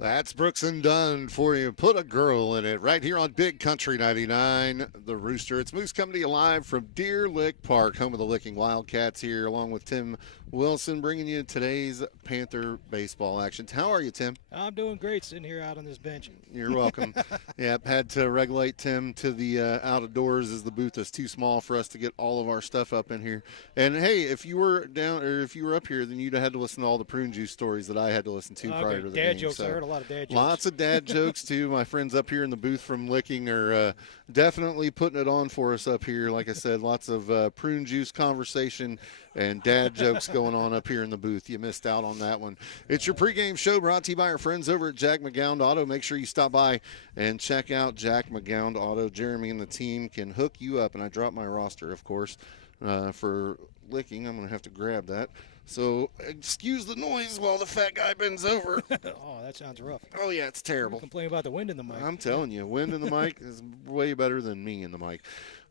That's Brooks and Dunn for you. Put a girl in it right here on Big Country 99, The Rooster. It's Moose coming to you live from Deer Lick Park, home of the Licking Wildcats here, along with Tim Wilson, bringing you today's Panther baseball action. How are you, Tim? I'm doing great sitting here out on this bench. You're welcome. Yep, had to regulate Tim to the out of doors as the booth is too small for us to get all of our stuff up in here. And hey, if you were down or if you were up here, then you'd have had to listen to all the prune juice stories that I had to listen to prior Okay, to the dad game. jokes. I So heard a lot of dad jokes. lots of dad jokes too. My friends up here in the booth from Licking are definitely putting it on for us up here. Like I said, lots of prune juice conversation and dad jokes going on up here in the booth. You missed out on that one. It's your pregame show brought to you by our friends over at Jack McGowan Auto. Make sure you stop by and check out Jack McGowan Auto. Jeremy and the team can hook you up. And I dropped my roster, of course, for Licking. I'm going to have to grab that. So excuse the noise while the fat guy bends over. Oh, that sounds rough. Oh, yeah, it's terrible. Complain about the wind in the mic. I'm telling you, wind in the mic is way better than me in the mic.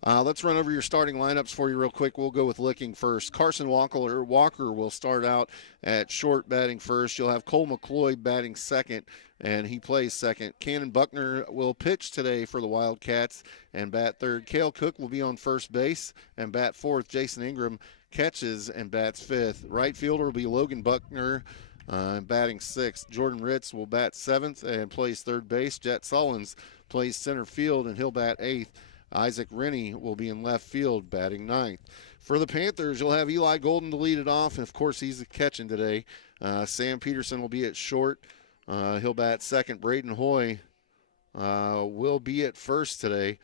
Let's run over your starting lineups for you real quick. We'll go with Licking first. Carson Walker will start out at short batting first. You'll have Cole McCloy batting second, and he plays second. Cannon Buckner will pitch today for the Wildcats and bat third. Cale Cook will be on first base and bat fourth. Jason Ingram catches and bats fifth. Right fielder will be Logan Buckner. Batting sixth. Jordan Ritz will bat seventh and plays third base. Jet Sullins plays center field and he'll bat eighth. Isaac Rennie will be in left field batting ninth. For the Panthers, you'll have Eli Golden to lead it off, and of course he's catching today. Sam Peterson will be at short. He'll bat second. Braden Hoy will be at first today,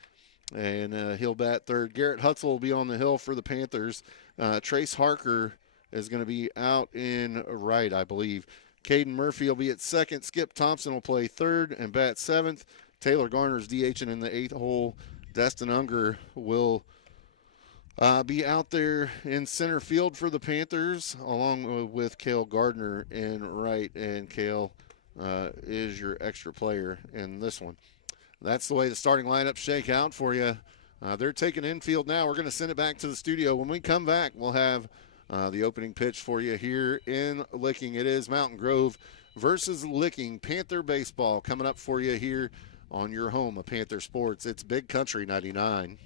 and he'll bat third. Garrett Hutzel will be on the hill for the Panthers. Trace Harker is going to be out in right, I believe. Caden Murphy will be at second. Skip Thompson will play third and bat seventh. Taylor Garner's DHing in the eighth hole. Destin Unger will be out there in center field for the Panthers, along with Cale Gardner in right. And Cale is your extra player in this one. That's the way the starting lineups shake out for you. They're taking infield now. We're going to send it back to the studio. When we come back, we'll have the opening pitch for you here in Licking. It is Mountain Grove versus Licking. Panther baseball coming up for you here on your home of Panther Sports. It's Big Country 99.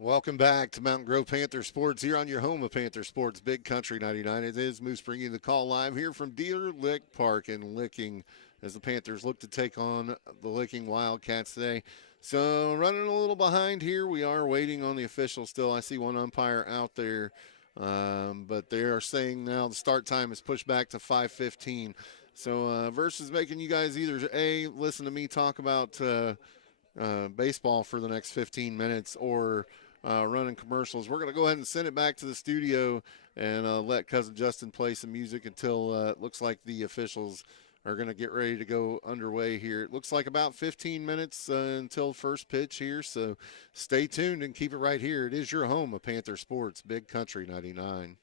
Welcome back to Mountain Grove Panther Sports here on your home of Panther Sports, Big Country 99. It is Moose bringing you the call live here from Deer Lick Park in Licking as the Panthers look to take on the Licking Wildcats today. So running a little behind here. We are waiting on the officials still. I see one umpire out there, but they are saying now the start time is pushed back to 5:15. So versus making you guys either A, listen to me talk about baseball for the next 15 minutes or running commercials. We're going to go ahead and send it back to the studio and let Cousin Justin play some music until it looks like the officials are going to get ready to go underway here. It looks like about 15 minutes until first pitch here, so stay tuned and keep it right here. It is your home of Panther Sports, Big Country 99.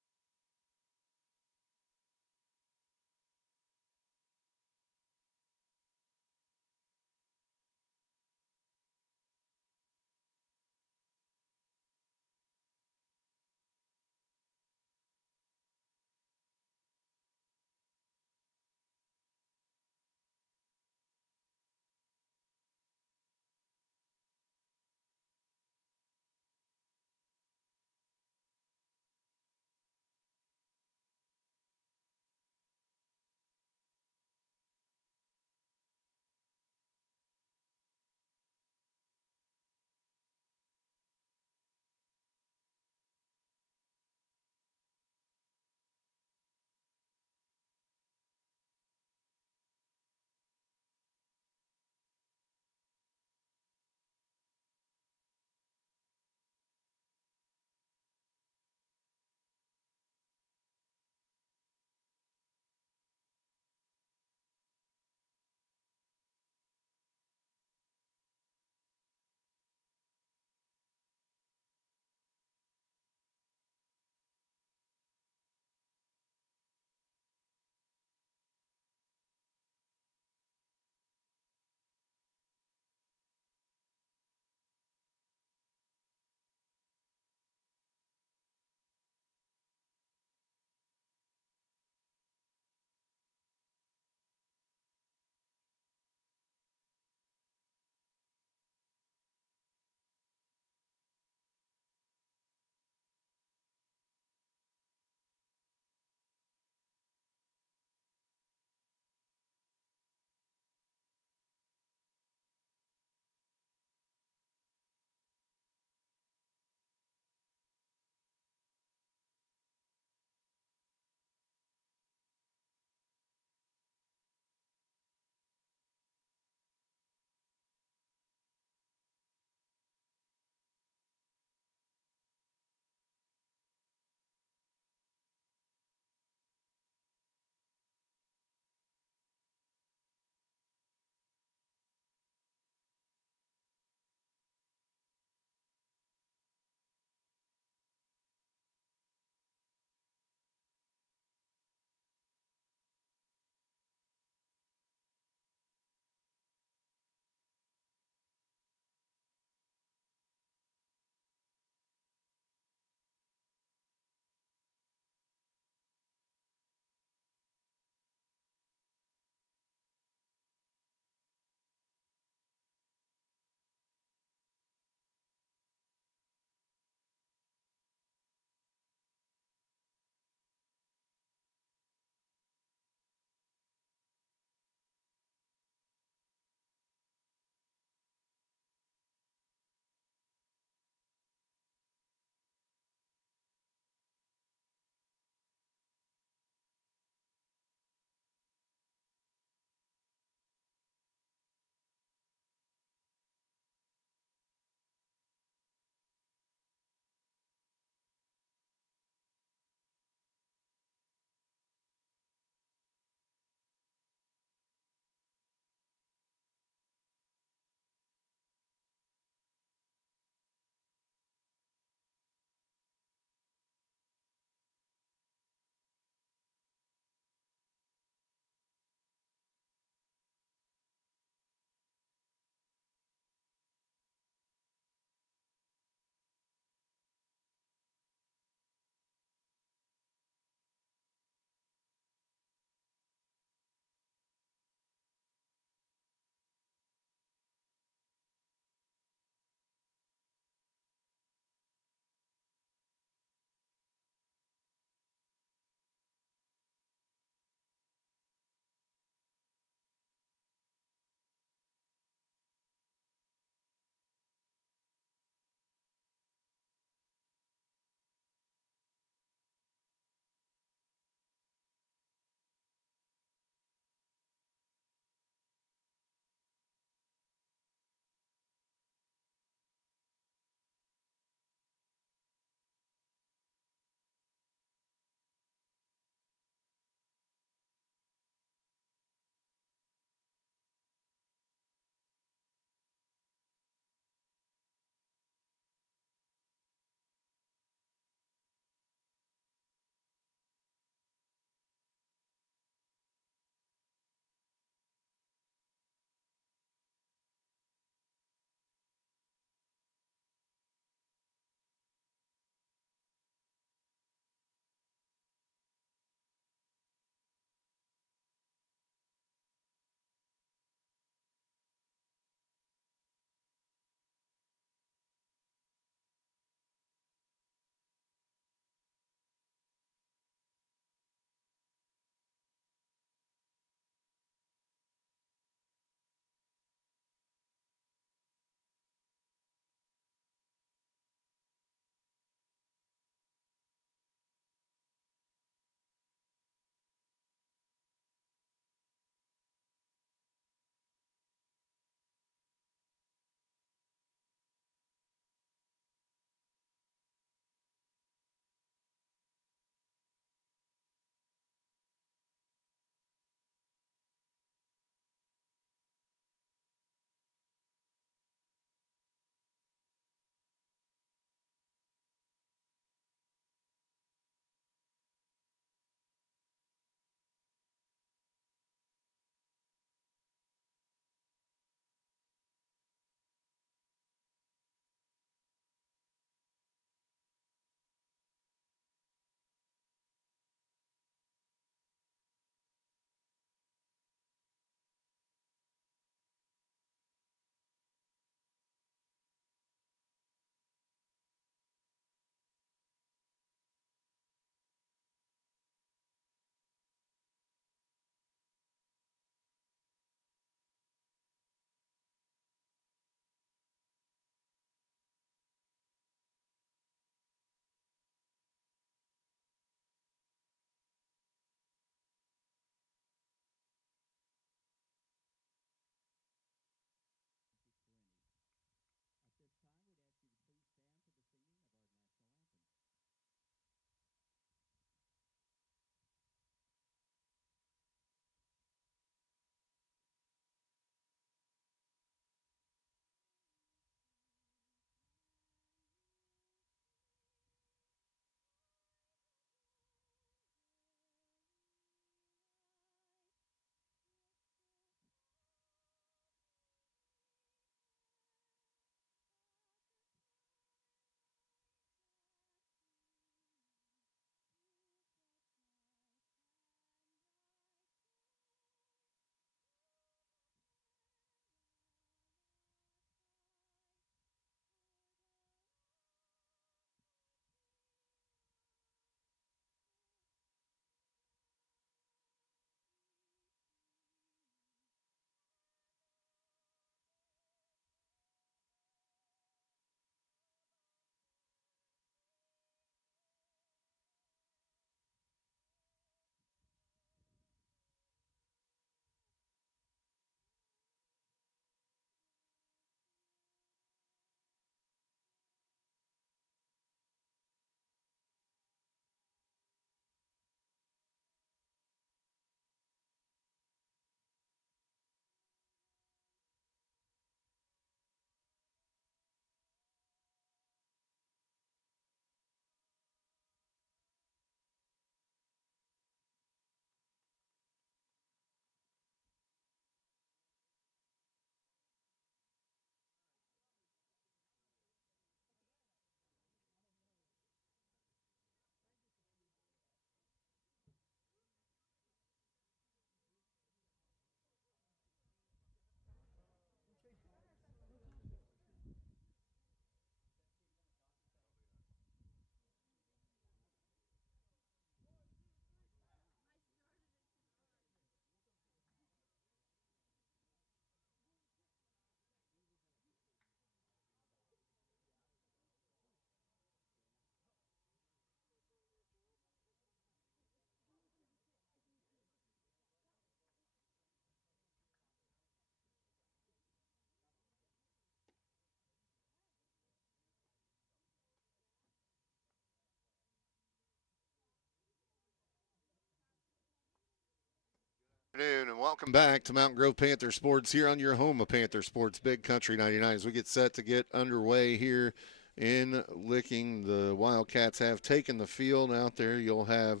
Afternoon and welcome back to Mountain Grove Panther Sports here on your home of Panther Sports, Big Country 99. As we get set to get underway here in Licking, the Wildcats have taken the field out there. You'll have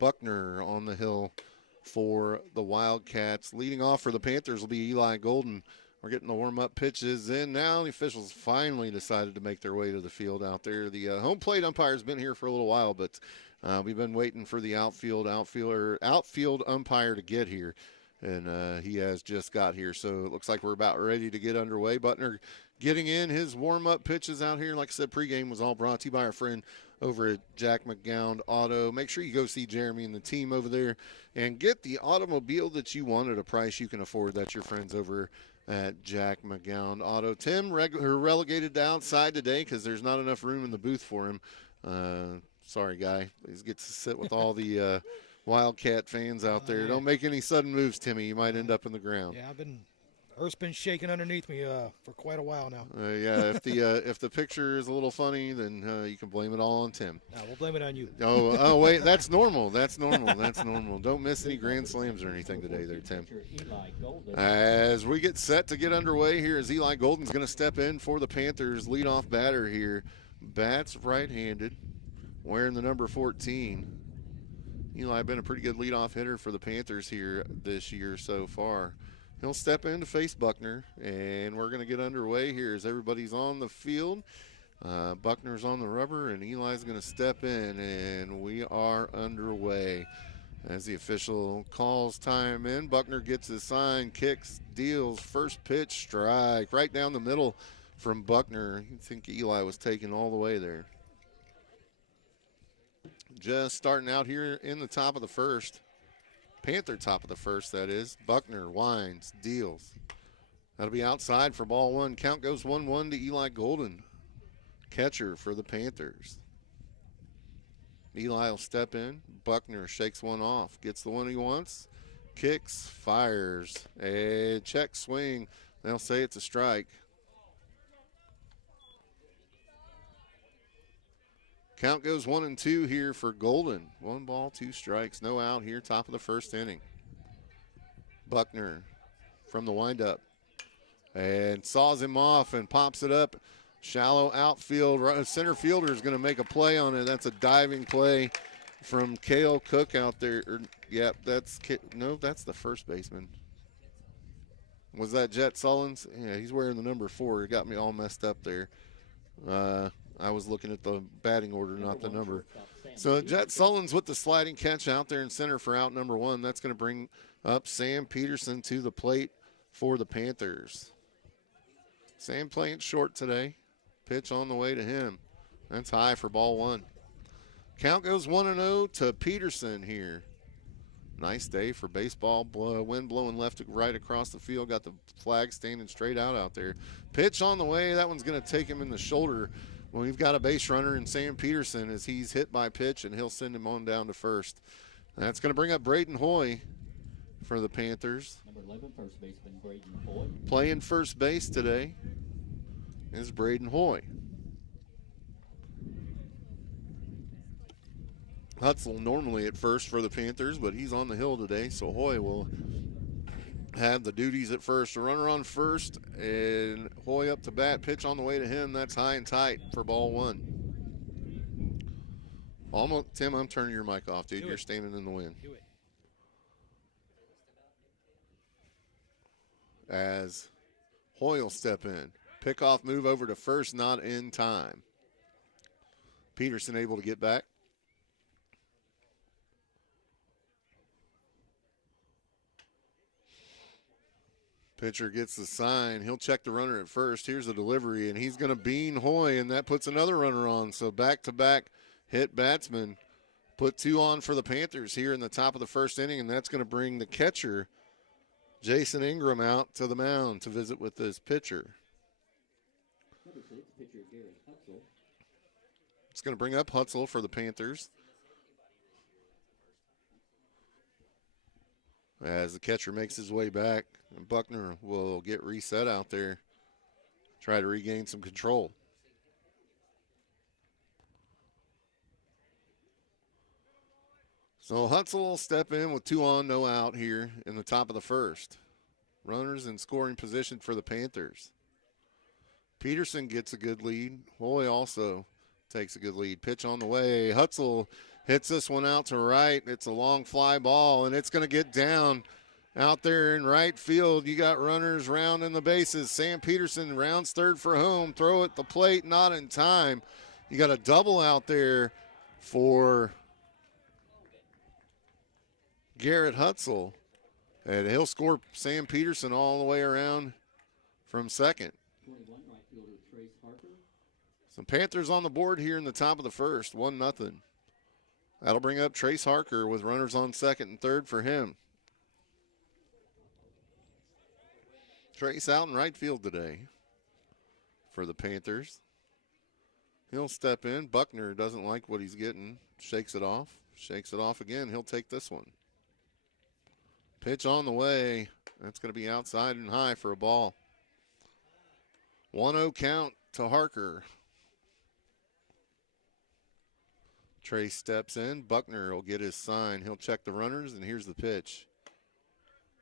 Buckner on the hill for the Wildcats. Leading off for the Panthers will be Eli Golden. We're getting the warm-up pitches in now. The officials finally decided to make their way to the field out there. The home plate umpire's been here for a little while, but we've been waiting for the outfield umpire to get here, and he has just got here. So it looks like we're about ready to get underway. Butner getting in his warm-up pitches out here. Like I said, pregame was all brought to you by our friend over at Jack McGowan Auto. Make sure you go see Jeremy and the team over there and get the automobile that you want at a price you can afford. That's your friends over at Jack McGowan Auto. Tim relegated to outside today because there's not enough room in the booth for him. Sorry, guy. He gets to sit with all the Wildcat fans out there. Don't make any sudden moves, Timmy. You might end up in the ground. Yeah, Earth's been shaking underneath me for quite a while now. Yeah, if the picture is a little funny, then you can blame it all on Tim. No, we'll blame it on you. Oh, wait, that's normal. That's normal. Don't miss any grand slams or anything today there, Tim. As we get set to get underway here, as Eli Golden's going to step in for the Panthers leadoff batter here. Bats right-handed, wearing the number 14. Eli been a pretty good leadoff hitter for the Panthers here this year so far. He'll step in to face Buckner, and we're going to get underway here as everybody's on the field. Buckner's on the rubber, and Eli's going to step in, and we are underway. As the official calls time in, Buckner gets his sign, kicks, deals, first pitch, strike, right down the middle from Buckner. You think Eli was taken all the way there. Just starting out here in the top of the first. Panther top of the first, that is. Buckner winds, deals. That'll be outside for ball one. Count goes 1-1 to Eli Golden, catcher for the Panthers. Eli will step in. Buckner shakes one off, gets the one he wants, kicks, fires, a check swing. They'll say it's a strike. Count goes 1-2 here for Golden. 1 ball, 2 strikes, no out here, top of the first inning. Buckner from the windup and saws him off and pops it up. Shallow outfield. Center fielder is going to make a play on it. That's a diving play from Cale Cook out there. That's the first baseman. Was that Jet Sullins? Yeah, he's wearing the number 4. It got me all messed up there. I was looking at the batting order, not the number. So Jet Sullins with the sliding catch out there in center for out number 1. That's going to bring up Sam Peterson to the plate for the Panthers. Sam playing short today. Pitch on the way to him. That's high for ball 1. Count goes 1-0 to Peterson here. Nice day for baseball. Wind blowing left to right across the field. Got the flag standing straight out there. Pitch on the way. That one's going to take him in the shoulder. Well, we've got a base runner in Sam Peterson as he's hit by pitch, and he'll send him on down to first. That's going to bring up Braden Hoy for the Panthers. Number 11, first baseman Braden Hoy. Playing first base today is Braden Hoy. Hutzel normally at first for the Panthers, but he's on the hill today, so Hoy will have the duties at first. A runner on first, and Hoy up to bat. Pitch on the way to him. That's high and tight for ball 1. Almost, Tim, I'm turning your mic off, dude. You're standing in the wind. Do it. As Hoy will step in. Pickoff move over to first, not in time. Peterson able to get back. Pitcher gets the sign. He'll check the runner at first. Here's the delivery, and he's going to bean Hoy, and that puts another runner on. So back-to-back hit batsmen put 2 on for the Panthers here in the top of the first inning, and that's going to bring the catcher, Jason Ingram, out to the mound to visit with his pitcher. It's going to bring up Hutzel for the Panthers. As the catcher makes his way back, and Buckner will get reset out there, try to regain some control. So Hutzel will step in with 2 on, no out here in the top of the first. Runners in scoring position for the Panthers. Peterson gets a good lead. Hoy also takes a good lead. Pitch on the way. Hutzel hits this one out to right. It's a long fly ball, and it's going to get down out there in right field. You got runners rounding the bases. Sam Peterson rounds third for home. Throw at the plate, not in time. You got a double out there for Garrett Hutzel. And he'll score Sam Peterson all the way around from second. 21, right fielder Trace Harper. Some Panthers on the board here in the top of the first, 1-0. That'll bring up Trace Harker with runners on second and third for him. Trace out in right field today for the Panthers. He'll step in. Buckner doesn't like what he's getting. Shakes it off. Shakes it off again. He'll take this one. Pitch on the way. That's going to be outside and high for a ball. 1-0 count to Harker. Trace steps in. Buckner will get his sign. He'll check the runners, and here's the pitch.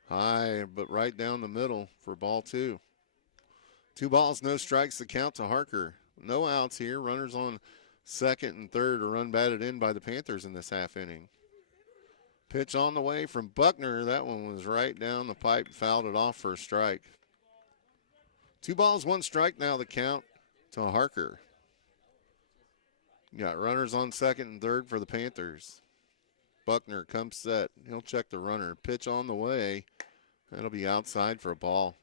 High, but right down the middle for ball 2. 2 balls, no strikes, the count to Harker. No outs here. Runners on second and third. A run batted in by the Panthers in this half inning. Pitch on the way from Buckner. That one was right down the pipe, fouled it off for a strike. 2 balls, 1 strike now, the count to Harker. You got runners on second and third for the Panthers. Buckner comes set. He'll check the runner. Pitch on the way. That'll be outside for a ball.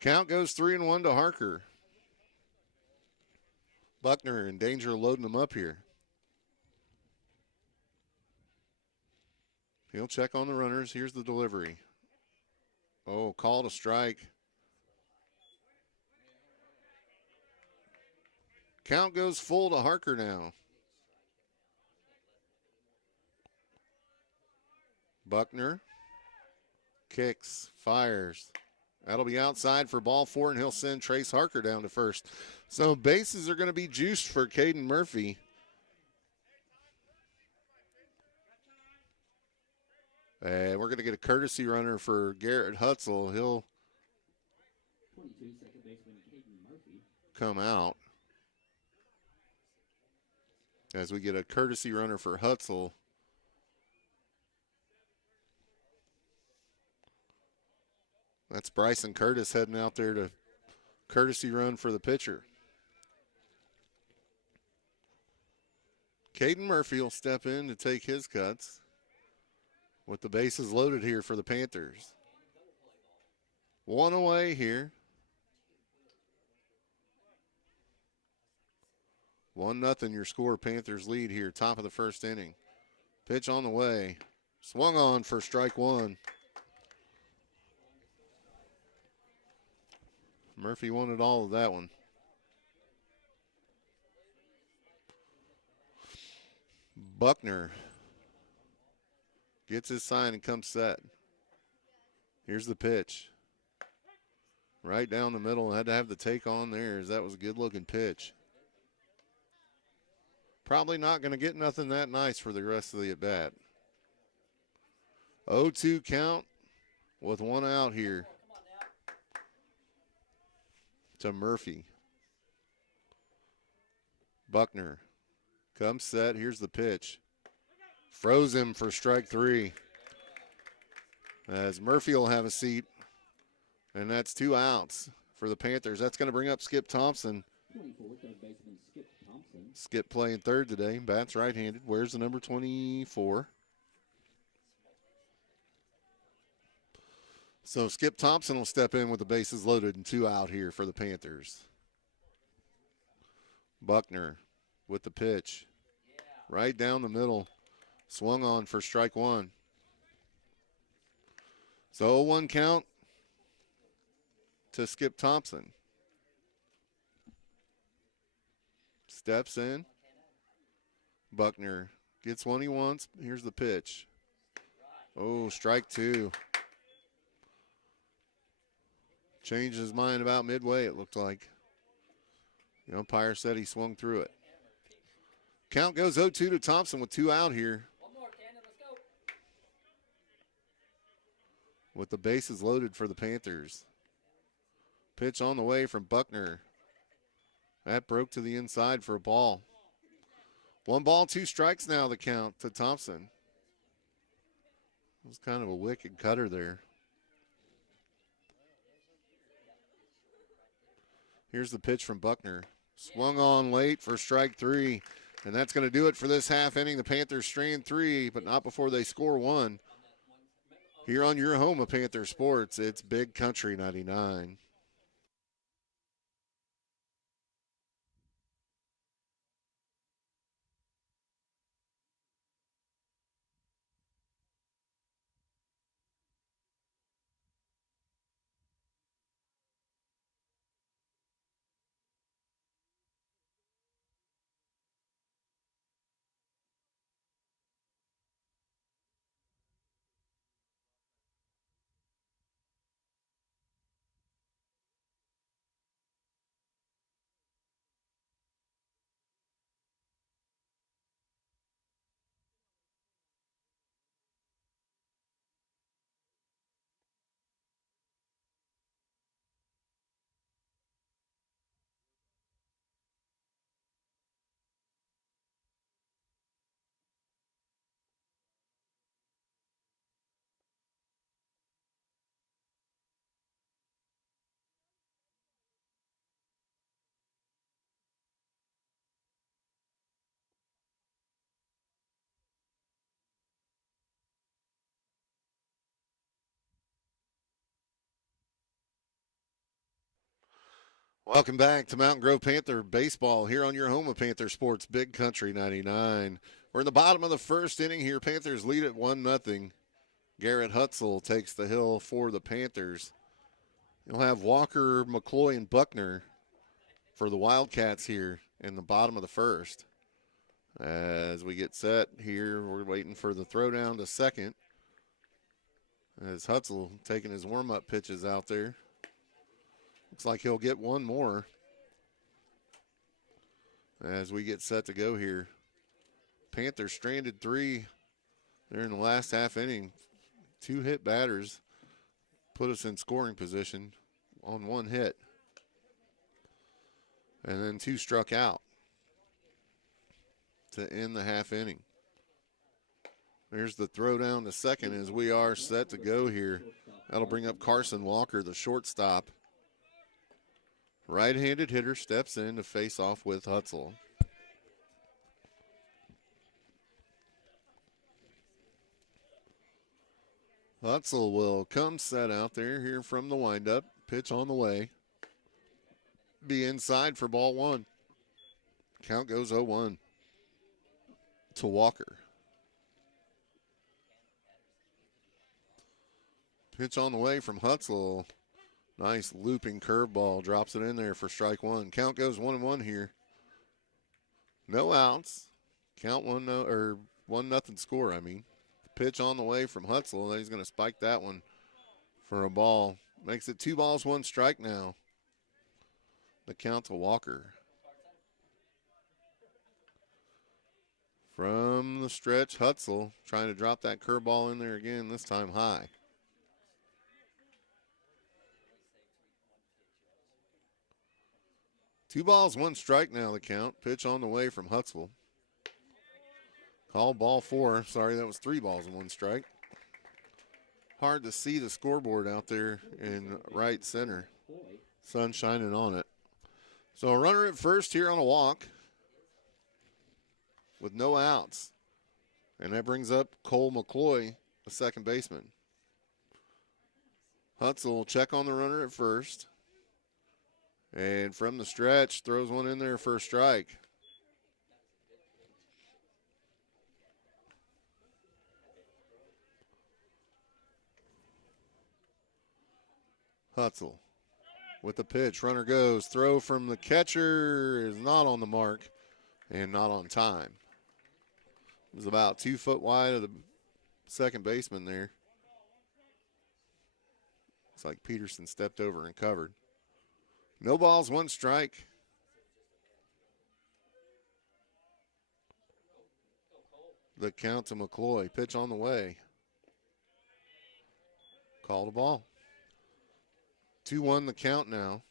Count goes 3-1 to Harker. Buckner in danger of loading him up here. He'll check on the runners. Here's the delivery. Oh, called a strike. Count goes full to Harker now. Buckner kicks, fires. That'll be outside for ball 4, and he'll send Trace Harker down to first. So bases are going to be juiced for Caden Murphy. And we're going to get a courtesy runner for Garrett Hutzel. He'll 22, second baseman Caden Murphy. come out as we get a courtesy runner for Hutzel. That's Bryson Curtis heading out there to courtesy run for the pitcher. Caden Murphy will step in to take his cuts with the bases loaded here for the Panthers. 1 away here. 1-0 your score. Panthers lead here, top of the first inning. Pitch on the way. Swung on for strike 1. Murphy wanted all of that one. Buckner gets his sign and comes set. Here's the pitch. Right down the middle. Had to have the take on there as that was a good-looking pitch. Probably not going to get nothing that nice for the rest of the at-bat. 0-2 count with 1 out here to Murphy. Buckner comes set. Here's the pitch. Froze him for strike 3. As Murphy will have a seat. And that's 2 outs for the Panthers. That's going to bring up Skip Thompson. 24, third baseman Skip Thompson. Skip playing third today. Bats right-handed. Where's the number 24? So Skip Thompson will step in with the bases loaded and 2 out here for the Panthers. Buckner with the pitch. Right down the middle. Swung on for strike 1. So 0-1 count to Skip Thompson. Steps in. Buckner gets one he wants. Here's the pitch. Oh, strike 2. Changed his mind about midway, it looked like. The umpire said he swung through it. Count goes 0-2 to Thompson with 2 out here. with the bases loaded for the Panthers. Pitch on the way from Buckner. That broke to the inside for a ball. 1 ball, 2 strikes now the count to Thompson. It was kind of a wicked cutter there. Here's the pitch from Buckner. Swung on late for strike 3. And that's going to do it for this half inning. The Panthers strand 3, but not before they score 1. Here on your home of Panther Sports, it's Big Country 99. Welcome back to Mountain Grove Panther Baseball here on your home of Panther Sports, Big Country 99. We're in the bottom of the first inning here. Panthers lead at 1-0. Garrett Hutzel takes the hill for the Panthers. You'll have Walker, McCloy, and Buckner for the Wildcats here in the bottom of the first. As we get set here, we're waiting for the throwdown to second. As Hutzel taking his warm-up pitches out there. Looks like he'll get one more as we get set to go here. Panthers stranded 3 there in the last half inning. 2 hit batters put us in scoring position on 1 hit. And then 2 struck out to end the half inning. There's the throw down to second as we are set to go here. That'll bring up Carson Walker, the shortstop. Right-handed hitter steps in to face off with Hutzel. Hutzel will come set out there here from the windup. Pitch on the way. Be inside for ball 1. Count goes 0-1 to Walker. Pitch on the way from Hutzel. Nice looping curveball. Drops it in there for strike 1. Count goes 1-1 here. No outs. Count 1-0 score, I mean. Pitch on the way from Hutzel. And he's going to spike that one for a ball. Makes it 2 balls, 1 strike now. The count to Walker. From the stretch, Hutzel trying to drop that curveball in there again, this time high. Two balls, 1 strike now the count. Pitch on the way from Hutzel. Call ball 4. Sorry, that was 3 balls and 1 strike. Hard to see the scoreboard out there in right center. Sun shining on it. So a runner at first here on a walk with no outs. And that brings up Cole McCloy, the second baseman. Hutzel will check on the runner at first. And from the stretch, throws one in there for a strike. Hutzel with the pitch. Runner goes. Throw from the catcher is not on the mark and not on time. It was about 2 foot wide of the second baseman there. Looks like Peterson stepped over and covered. No balls, 1 strike. The count to McCloy. Pitch on the way. Called a ball. 2-1 the count now.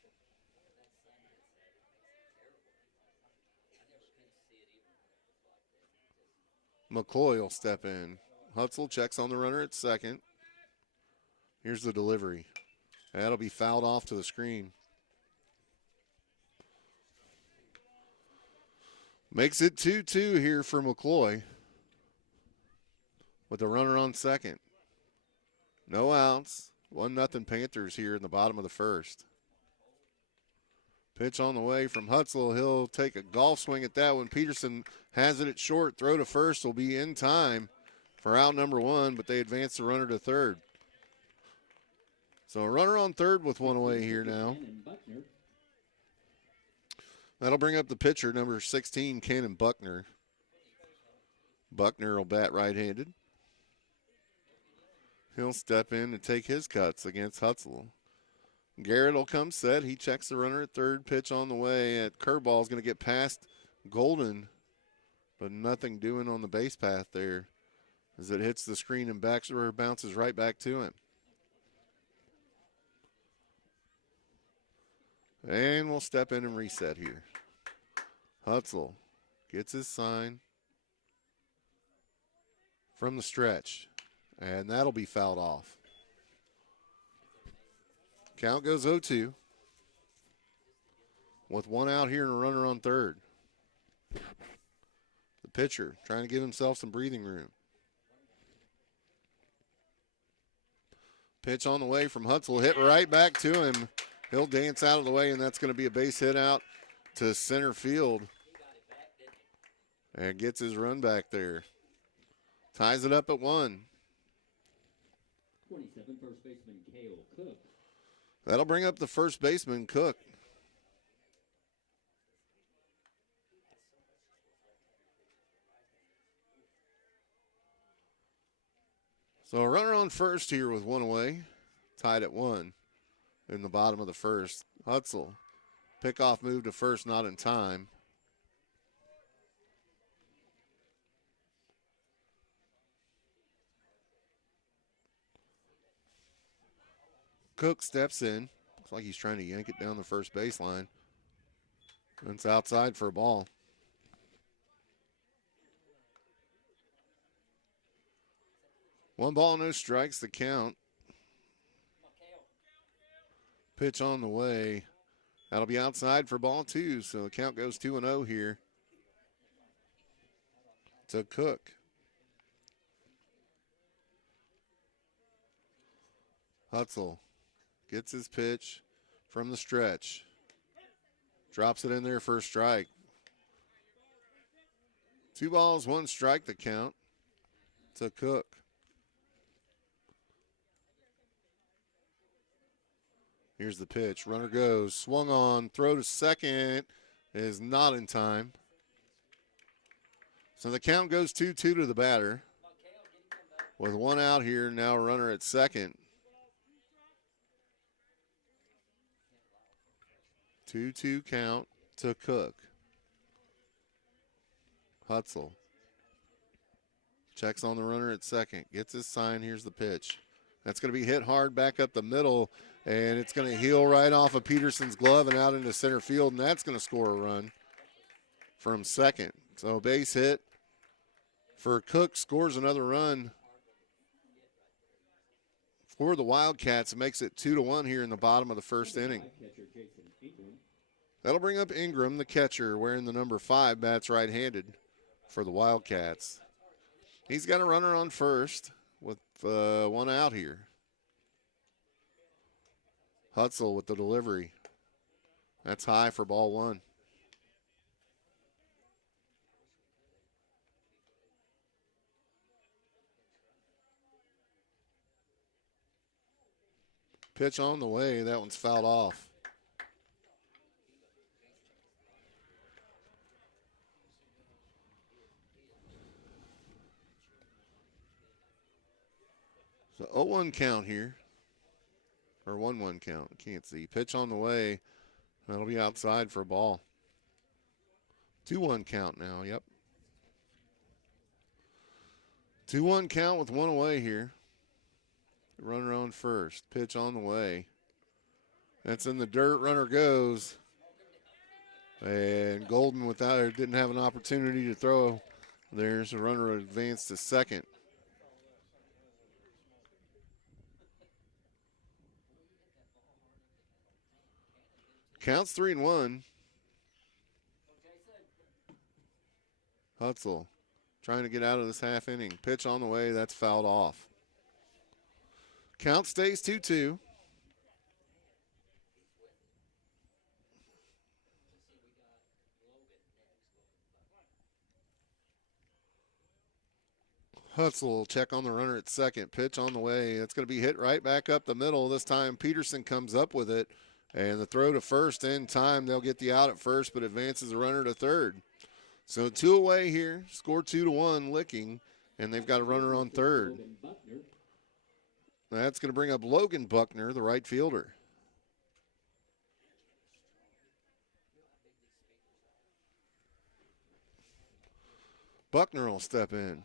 McCloy will step in. Hutzel checks on the runner at second. Here's the delivery. That'll be fouled off to the screen. Makes it 2-2 here for McCloy with a runner on second. No outs. 1-0 Panthers here in the bottom of the first. Pitch on the way from Hutzel. He'll take a golf swing at that one. Peterson has it at short. Throw to first will be in time for out number one, but they advance the runner to third. So a runner on third with one away here now. That'll bring up the pitcher, number 16, Cannon Buckner. Buckner will bat right-handed. He'll step in and take his cuts against Hutzel. Garrett will come set. He checks the runner at third. Pitch on the way. At curveball is going to get past Golden, but nothing doing on the base path there as it hits the screen and bounces right back to him. And we'll step in and reset here. Hutzel gets his sign from the stretch, and that'll be fouled off. Count goes 0-2 with one out here and a runner on third. The pitcher trying to give himself some breathing room. Pitch on the way from Hutzel, hit right back to him. He'll dance out of the way, and that's going to be a base hit out to center field. And gets his run back there. Ties it up at 1. 27, first baseman Cale Cook. That'll bring up the first baseman, Cook. So a runner on first here with one away. Tied at 1 in the bottom of the first. Hutzel. Pickoff move to first, not in time. Cook steps in. Looks like he's trying to yank it down the first baseline. And it's outside for a ball. One ball, no strikes, the count. Pitch on the way. That'll be outside for ball 2, so the count goes 2-0 here to Cook. Hutzel gets his pitch from the stretch. Drops it in there for a strike. 2 balls, 1 strike, the count to Cook. Here's the pitch. Runner goes. Swung on. Throw to second is not in time. So the count goes 2-2 to the batter. With 1 out here, now a runner at second. 2-2 count to Cook. Hutzel checks on the runner at second. Gets his sign. Here's the pitch. That's going to be hit hard back up the middle. And it's going to heel right off of Peterson's glove and out into center field, and that's going to score a run from second. So base hit for Cook, scores another run for the Wildcats. It makes it 2-1 here in the bottom of the first inning. That'll bring up Ingram, the catcher, wearing the number 5, bats right-handed for the Wildcats. He's got a runner on first with 1 out here. Hutzel with the delivery. That's high for ball 1. Pitch on the way. That one's fouled off. So 0-1 count here. Or 1-1 count. Can't see. Pitch on the way. That'll be outside for a ball. 2-1 count now. Yep. 2-1 count with 1 away here. Runner on first. Pitch on the way. That's in the dirt. Runner goes. And Golden didn't have an opportunity to throw. There's a runner advanced to second. Counts 3-1. Hutzel trying to get out of this half inning. Pitch on the way. That's fouled off. Count stays 2-2. Hutzel will check on the runner at second. Pitch on the way. That's going to be hit right back up the middle. This time Peterson comes up with it. And the throw to first in time. They'll get the out at first, but advances the runner to third. So 2 away here. Score 2-1 Licking. And they've got a runner on third. That's going to bring up Logan Buckner, the right fielder. Buckner will step in.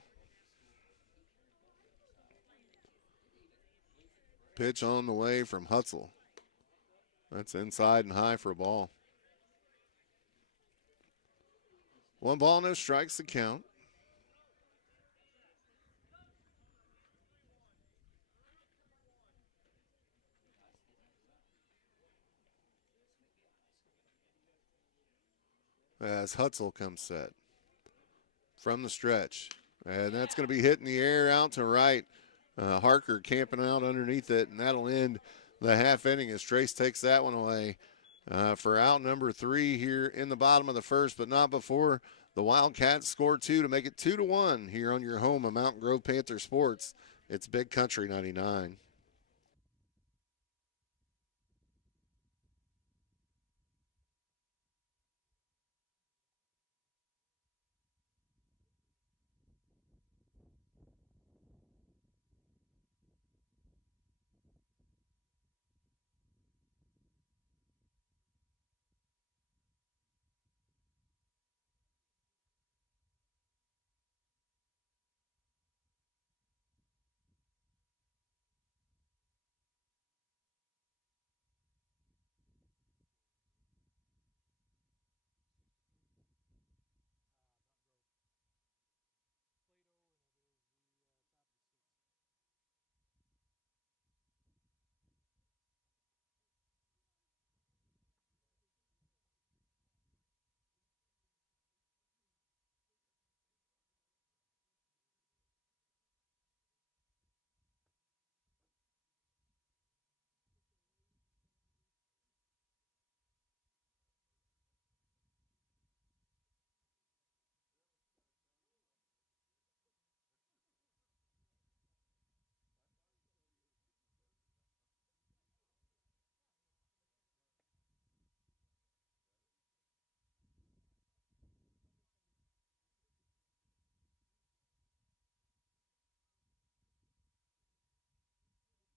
Pitch on the way from Hutzel. That's inside and high for a ball. 1 ball, no strikes to count. As Hutzel comes set from the stretch. And that's going to be hit in the air out to right. Harker camping out underneath it, and that'll end the half inning as Trace takes that one away for out number 3 here in the bottom of the first, but not before the Wildcats score 2 to make it 2-1 here on your home of Mountain Grove Panther Sports. It's Big Country 99.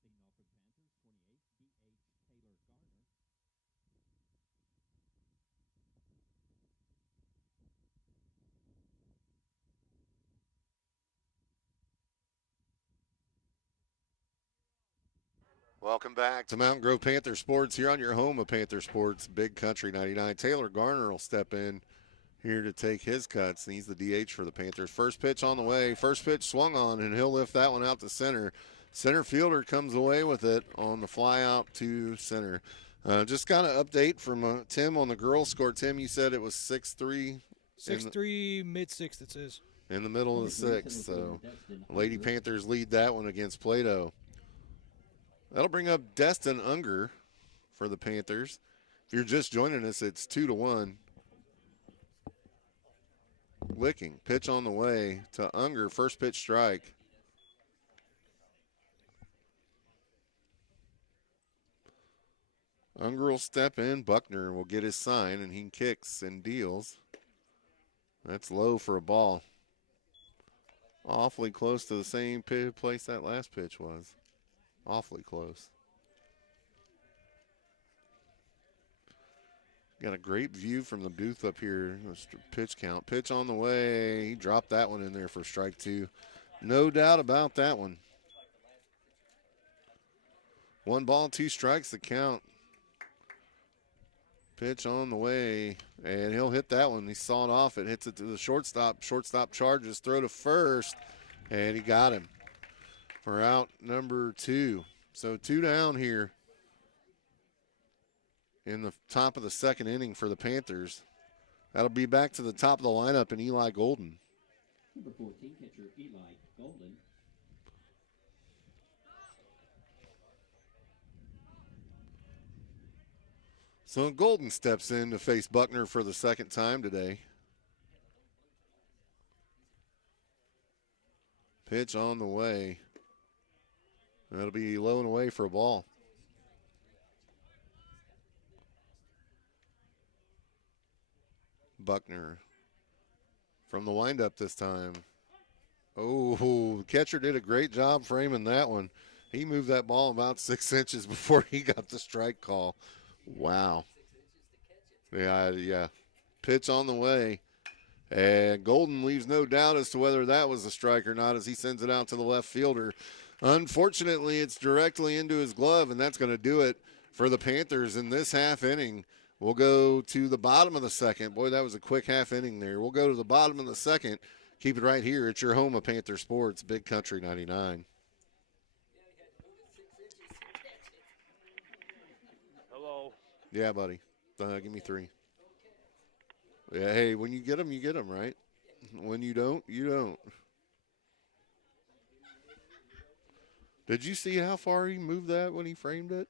Leading off for the Panthers, 28, DH Taylor Garner. Welcome back to Mountain Grove Panther Sports here on your home of Panther Sports, Big Country 99. Taylor Garner will step in here to take his cuts, and he's the DH for the Panthers. First pitch on the way. First pitch swung on, and he'll lift that one out to center. Center fielder comes away with it on the fly out to center. Just got an update from Tim on the girls' score. Tim, you said it was 6-3. 6-3, mid-sixth it says. In the middle of the sixth. So Lady Panthers lead that one against Plato. That'll bring up Destin Unger for the Panthers. If you're just joining us, it's 2-1. Licking. Pitch on the way to Unger. First pitch strike. Unger will step in. Buckner will get his sign, and he kicks and deals. That's low for a ball. Awfully close to the same place that last pitch was. Awfully close. Got a great view from the booth up here. Pitch count. Pitch on the way. He dropped that one in there for strike 2. No doubt about that one. 1 ball, 2 strikes, the count. Pitch on the way, and he'll hit that one. He saw it off. It hits it to the shortstop. Shortstop charges, throw to first, and he got him for out number 2. So 2 down here in the top of the second inning for the Panthers. That'll be back to the top of the lineup in Eli Golden. Number 14, catcher Eli Golden. So Golden steps in to face Buckner for the second time today. Pitch on the way. That'll be low and away for a ball. Buckner from the windup this time. Oh, the catcher did a great job framing that one. He moved that ball about 6 inches before he got the strike call. Wow. Yeah. Pitch on the way. And Golden leaves no doubt as to whether that was a strike or not as he sends it out to the left fielder. Unfortunately, it's directly into his glove, and that's going to do it for the Panthers in this half inning. We'll go to the bottom of the second. Boy, that was a quick half inning there. We'll go to the bottom of the second. Keep it right here. It's your home of Panther Sports, Big Country 99. Hello. Yeah, buddy. Give me 3. Yeah, hey, when you get them, right? When you don't, you don't. Did you see how far he moved that when he framed it?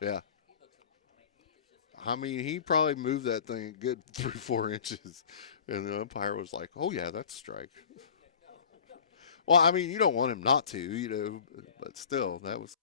Yeah. I mean, he probably moved that thing a good 3-4 inches. And the umpire was like, oh, yeah, that's a strike. Well, I mean, you don't want him not to, but still, that was.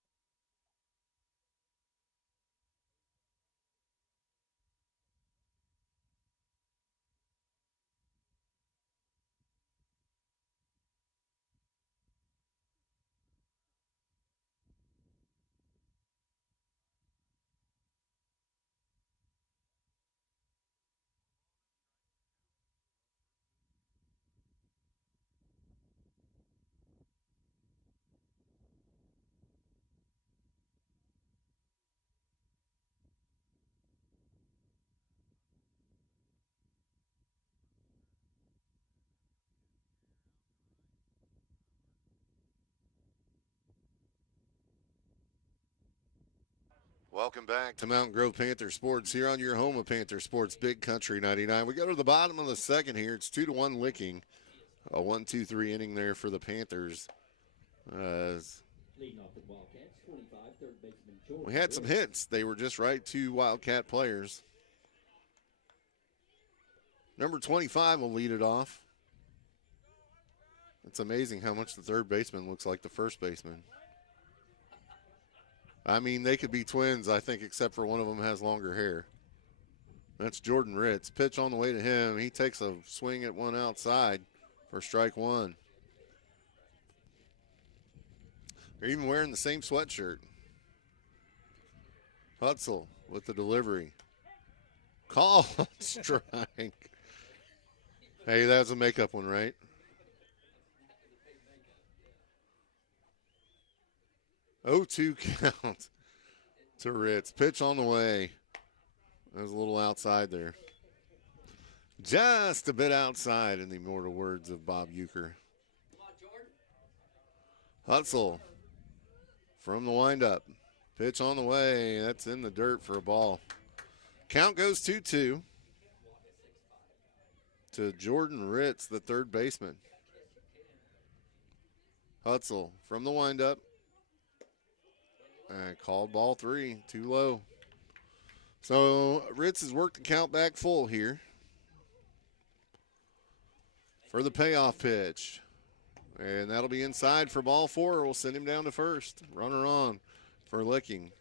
Welcome back to Mountain Grove Panther Sports here on your home of Panther Sports, Big Country 99. We go to the bottom of the second here. It's 2-1 Licking. A 1-2-3 inning there for the Panthers. Leading off the Wildcats, 25, third baseman Jordan. We had some hits. They were just right, 2 Wildcat players. Number 25 will lead it off. It's amazing how much the third baseman looks like the first baseman. I mean, they could be twins, I think, except for one of them has longer hair. That's Jordan Ritz. Pitch on the way to him. He takes a swing at one outside for strike 1. They're even wearing the same sweatshirt. Hutzel with the delivery. Call strike. Hey, that was a makeup one, right? Oh, 2 count to Ritz. Pitch on the way. That was a little outside there. Just a bit outside in the immortal words of Bob Euchre. Hutzel from the windup. Pitch on the way. That's in the dirt for a ball. Count goes 2-2 to Jordan Ritz, the third baseman. Hutzel from the windup. And called ball 3, too low. So Ritz has worked the count back full here for the payoff pitch. And that'll be inside for ball 4. We'll send him down to first. Runner on for Licking.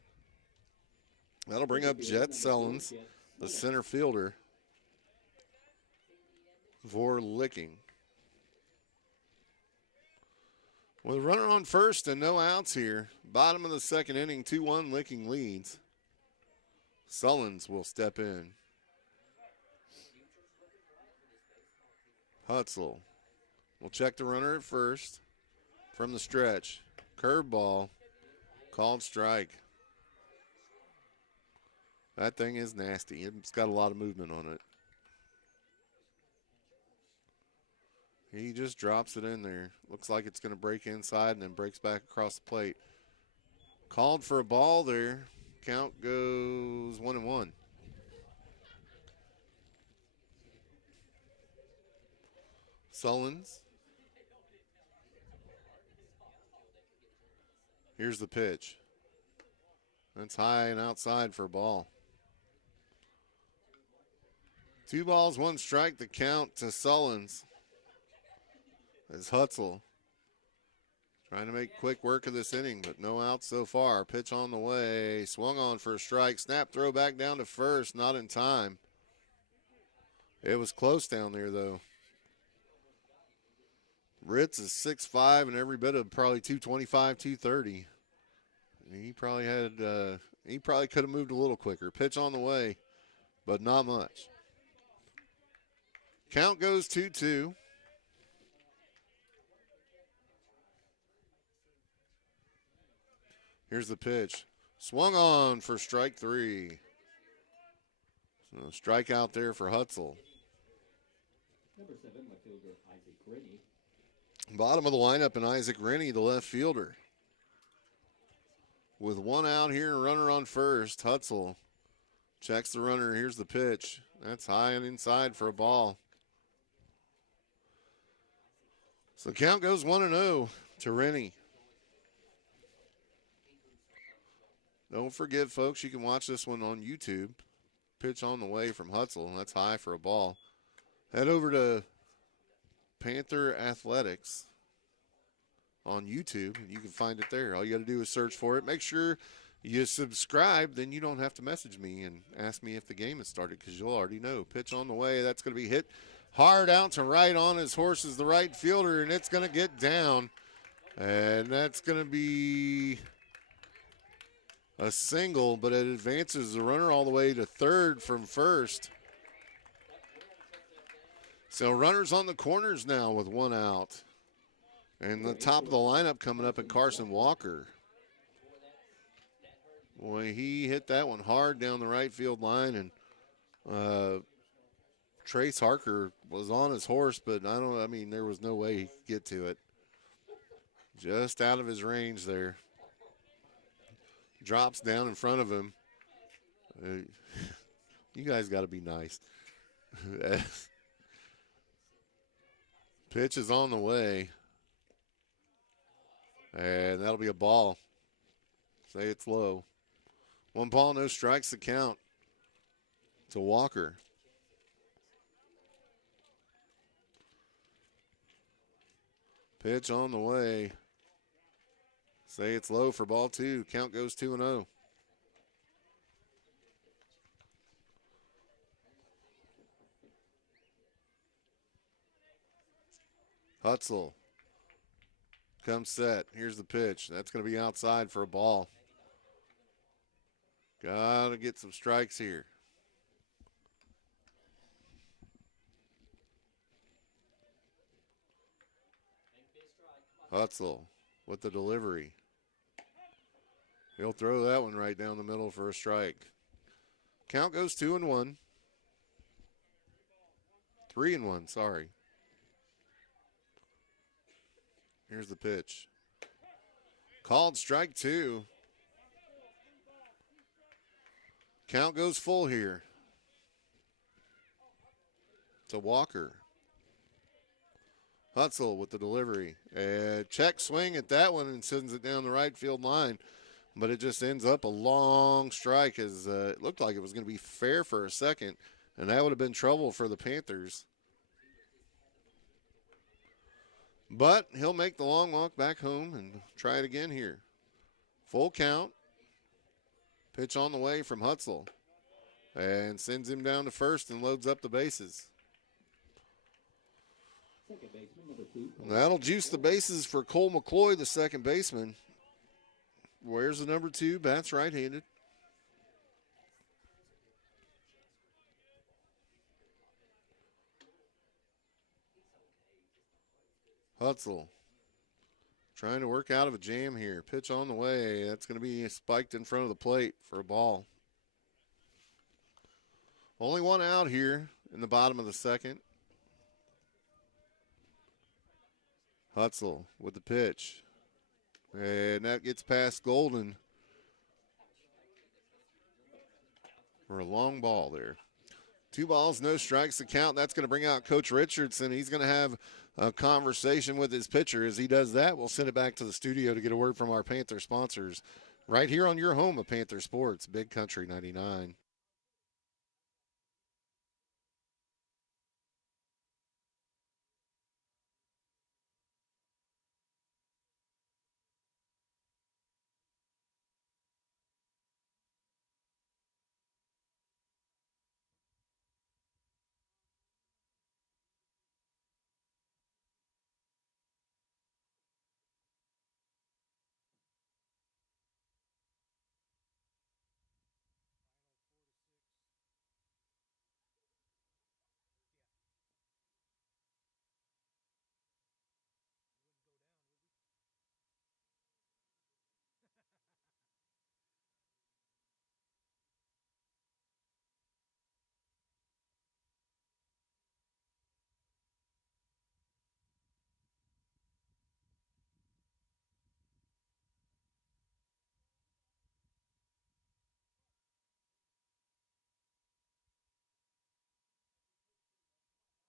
That'll bring up Jet Sellens, the center fielder, for Licking. With a runner on first and no outs here, bottom of the second inning, 2-1 Licking leads. Sullins will step in. Hutzel will check the runner at first. from the stretch. Curveball. Called strike. That thing is nasty. It's got a lot of movement on it. He just drops it in there. Looks like it's going to break inside and then breaks back across the plate. Called for a ball there. Count goes 1-1. Sullins. Here's the pitch. That's high and outside for a ball. 2 balls, 1 strike, the count to Sullins. As Hutzel trying to make quick work of this inning, but no outs so far. Pitch on the way, swung on for a strike. Snap throw back down to first, not in time. It was close down there, though. Ritz is 6'5" and every bit of probably 225, 230. He probably could have moved a little quicker. Pitch on the way, but not much. Count goes 2-2. Here's the pitch. Swung on for strike 3. So strikeout there for Hutzel. Number 7, left fielder Isaac Rennie. Bottom of the lineup, and Isaac Rennie, the left fielder. With 1 out here, runner on first. Hutzel checks the runner. Here's the pitch. That's high and inside for a ball. So the count goes 1-0 to Rennie. Don't forget, folks, you can watch this one on YouTube. Pitch on the way from Hutzel. That's high for a ball. Head over to Panther Athletics on YouTube, and you can find it there. All you got to do is search for it. Make sure you subscribe, then you don't have to message me and ask me if the game has started because you'll already know. Pitch on the way. That's going to be hit hard out to right on his horse is the right fielder, and it's going to get down. And that's going to be a single, but it advances the runner all the way to third from first. So runners on the corners now with 1 out. And the top of the lineup coming up at Carson Walker. Boy, he hit that one hard down the right field line, and Trace Harker was on his horse, but there was no way he could get to it. Just out of his range there. Drops down in front of him. You guys got to be nice. Pitch is on the way. And that'll be a ball. Say it's low. 1 ball, no strikes to count to Walker. Pitch on the way. Say it's low for ball 2. Count goes 2-0. Hutzel comes set. Here's the pitch. That's going to be outside for a ball. Got to get some strikes here. Hutzel with the delivery. He'll throw that one right down the middle for a strike. Count goes 2-1. 3-1, sorry. Here's the pitch. Called strike 2. Count goes full here to Walker. Hutzel with the delivery. Check swing at that one and sends it down the right field line. But it just ends up a long strike as it looked like it was going to be fair for a second. And that would have been trouble for the Panthers. But he'll make the long walk back home and try it again here. Full count. Pitch on the way from Hutzel. And sends him down to first and loads up the bases. Second baseman, number 2. And that'll juice the bases for Cole McCloy, the second baseman. Where's the number 2? Bats right-handed. Hutzel trying to work out of a jam here. Pitch on the way. That's going to be spiked in front of the plate for a ball. Only one out here in the bottom of the second. Hutzel with the pitch. And that gets past Golden for a long ball there. 2 balls, no strikes to count. That's going to bring out Coach Richardson. He's going to have a conversation with his pitcher. As he does that, we'll send it back to the studio to get a word from our Panther sponsors right here on your home of Panther Sports, Big Country 99.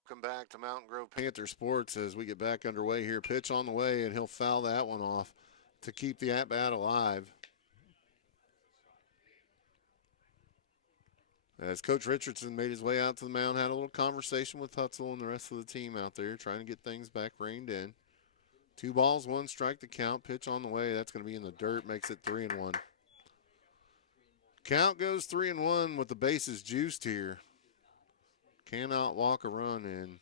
Welcome back to Mountain Grove Panther Sports as we get back underway here. Pitch on the way, and he'll foul that one off to keep the at-bat alive. As Coach Richardson made his way out to the mound, had a little conversation with Hutzel and the rest of the team out there, trying to get things back reined in. 2 balls, 1 strike to count. Pitch on the way. That's going to be in the dirt. Makes it 3-1. Count goes 3-1 with the bases juiced here. Cannot walk a run in.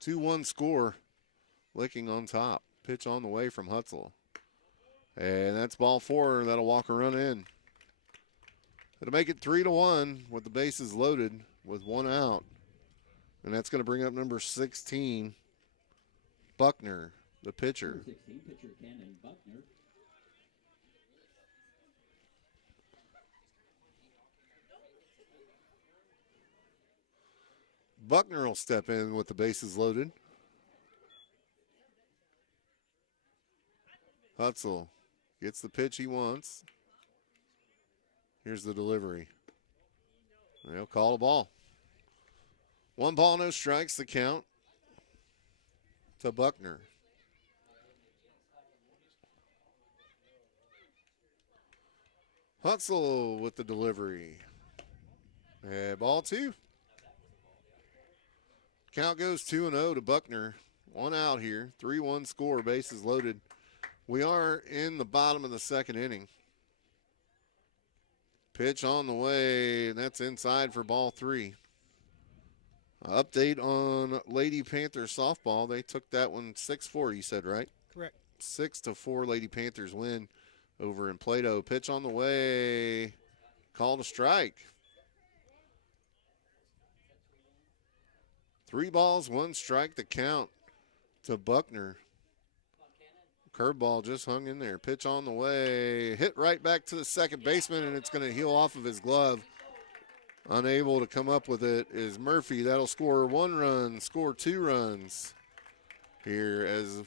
2-1 score. Licking on top. Pitch on the way from Hutzel. And that's ball 4. That'll walk a run in. It'll make it 3-1 with the bases loaded with 1 out. And that's going to bring up number 16, Buckner, the pitcher. Number 16, pitcher Cannon Buckner. Buckner will step in with the bases loaded. Hutzel gets the pitch he wants. Here's the delivery. They'll call a ball. 1 ball, no strikes, the count to Buckner. Hutzel with the delivery. And ball 2. Count goes 2-0 to Buckner. 1 out here. 3-1 score, bases loaded. We are in the bottom of the second inning. Pitch on the way, and that's inside for ball 3. Update on Lady Panthers softball. They took that one 6-4, you said, right? Correct. 6-4 Lady Panthers win over in Plato. Pitch on the way, called a strike. 3 balls, 1 strike to count to Buckner. Curveball just hung in there. Pitch on the way. Hit right back to the second baseman, and it's going to heel off of his glove. Unable to come up with it is Murphy. That'll score 1 run, score 2 runs here as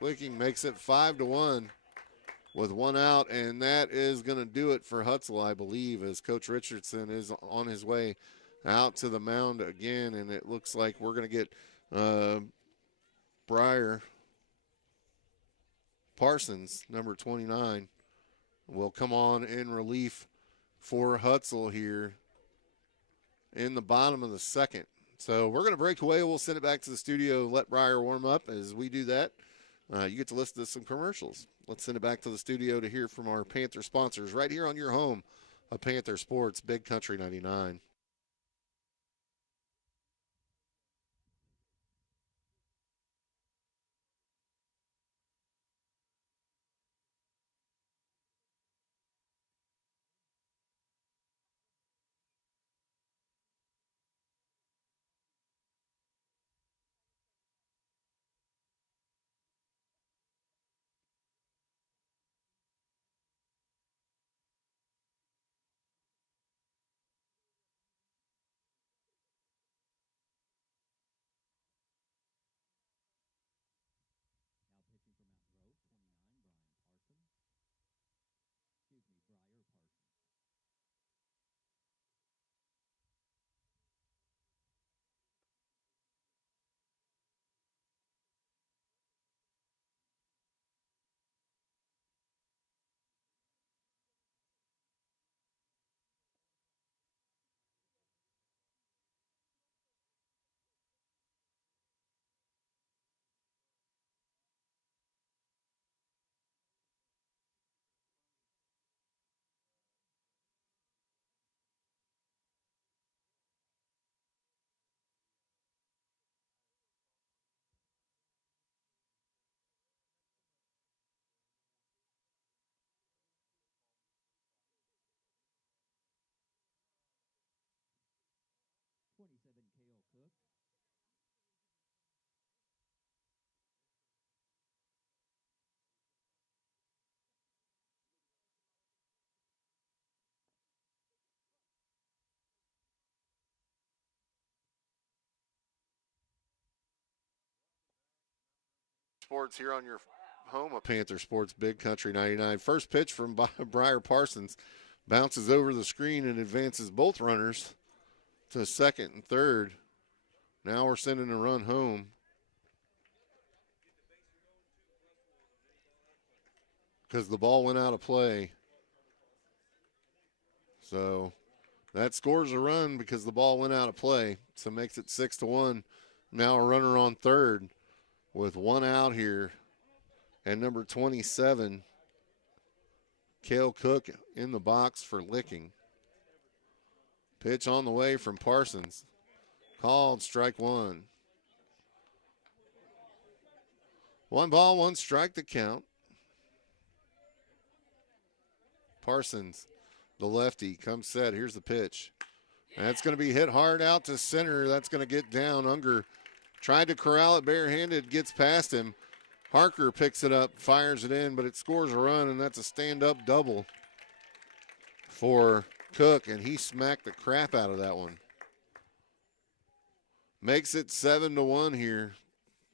Licking makes it 5-1 with 1 out, and that is going to do it for Hutzel, I believe, as Coach Richardson is on his way out to the mound again, and it looks like we're going to get Briar Parsons, number 29, will come on in relief for Hutzel here in the bottom of the second. So we're going to break away. We'll send it back to the studio, let Briar warm up. As we do that, you get to listen to some commercials. Let's send it back to the studio to hear from our Panther sponsors right here on your home of Panther Sports, Big Country 99. Sports here on your home of Panther Sports, Big Country 99. First pitch from Briar Parsons bounces over the screen and advances both runners to second and third. Now we're sending a run home. Because the ball went out of play. So that scores a run because the ball went out of play. So makes it 6-1. Now a runner on third with one out here. And number 27, Cale Cook in the box for Licking. Pitch on the way from Parsons. Called strike one. 1 ball, 1 strike to count. Parsons, the lefty, comes set. Here's the pitch. That's going to be hit hard out to center. That's going to get down. Unger tried to corral it barehanded, gets past him. Harker picks it up, fires it in, but it scores a run, and that's a stand-up double for Cook, and he smacked the crap out of that one. Makes it 7-1 here.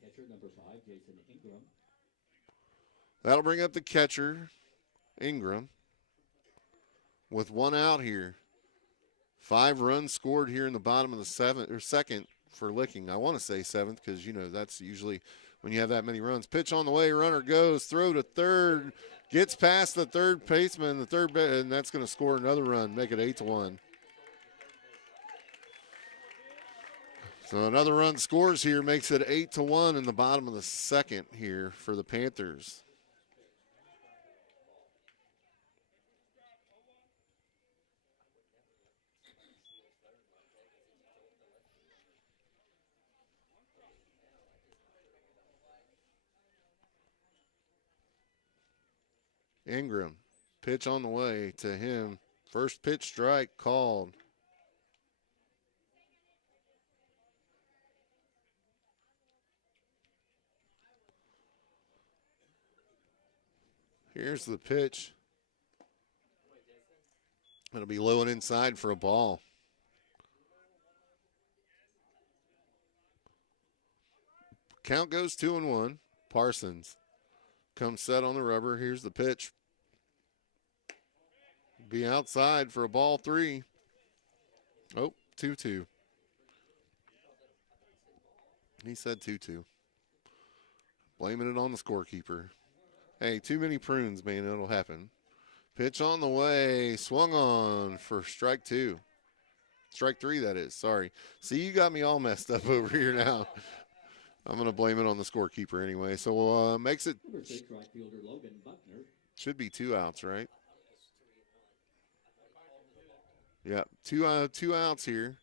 Catcher number 5, Jason Ingram. That'll bring up the catcher, Ingram, with one out here. 5 runs scored here in the bottom of the second for Licking. I want to say seventh because, you know, that's usually when you have that many runs. Pitch on the way, runner goes, throw to third, gets past the third baseman, and that's going to score another run, make it 8-1. So another run scores here, makes it 8-1 in the bottom of the second here for the Panthers. Ingram, pitch on the way to him. First pitch strike called. Here's the pitch. It'll be low and inside for a ball. Count goes 2-1. Parsons comes set on the rubber. Here's the pitch. Be outside for a ball 3. Oh, 2-2. He said 2-2. Blaming it on the scorekeeper. Hey, too many prunes, man. It'll happen. Pitch on the way. Swung on for strike 2. Strike 3, that is. Sorry. See, you got me all messed up over here now. I'm going to blame it on the scorekeeper anyway. So makes it. Number 6, right fielder Logan Buckner. Should be 2 outs, right? Yeah, two outs here.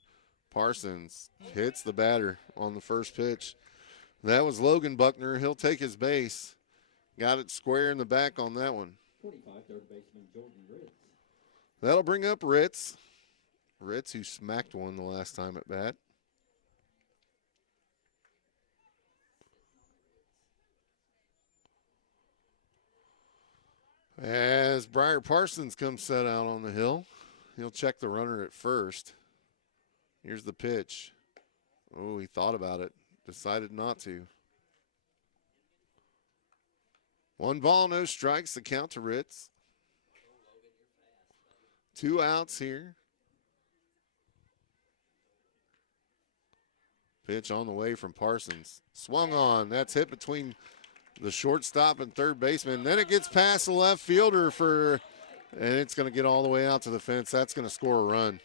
Parsons hits the batter on the first pitch. That was Logan Buckner. He'll take his base. Got it square in the back on that one. 45, third baseman Jordan Ritz. That'll bring up Ritz. Ritz, who smacked one the last time at bat. As Briar Parsons comes set out on the hill, he'll check the runner at first. Here's the pitch. Oh, he thought about it. Decided not to. 1 ball, no strikes. The count to Ritz. 2 outs here. Pitch on the way from Parsons. Swung on. That's hit between the shortstop and third baseman. Then it gets past the left fielder and it's going to get all the way out to the fence. That's going to score a run.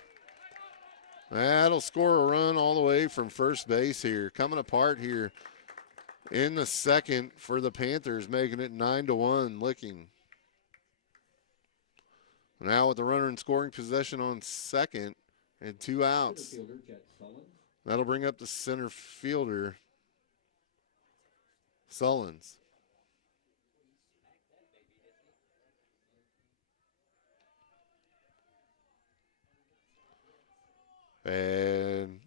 That'll score a run all the way from first base here. Coming apart here in the second for the Panthers, making it 9-1, Licking. Now with the runner in scoring possession on second and 2 outs. Center fielder Jet Sullins. That'll bring up the center fielder, Sullins. And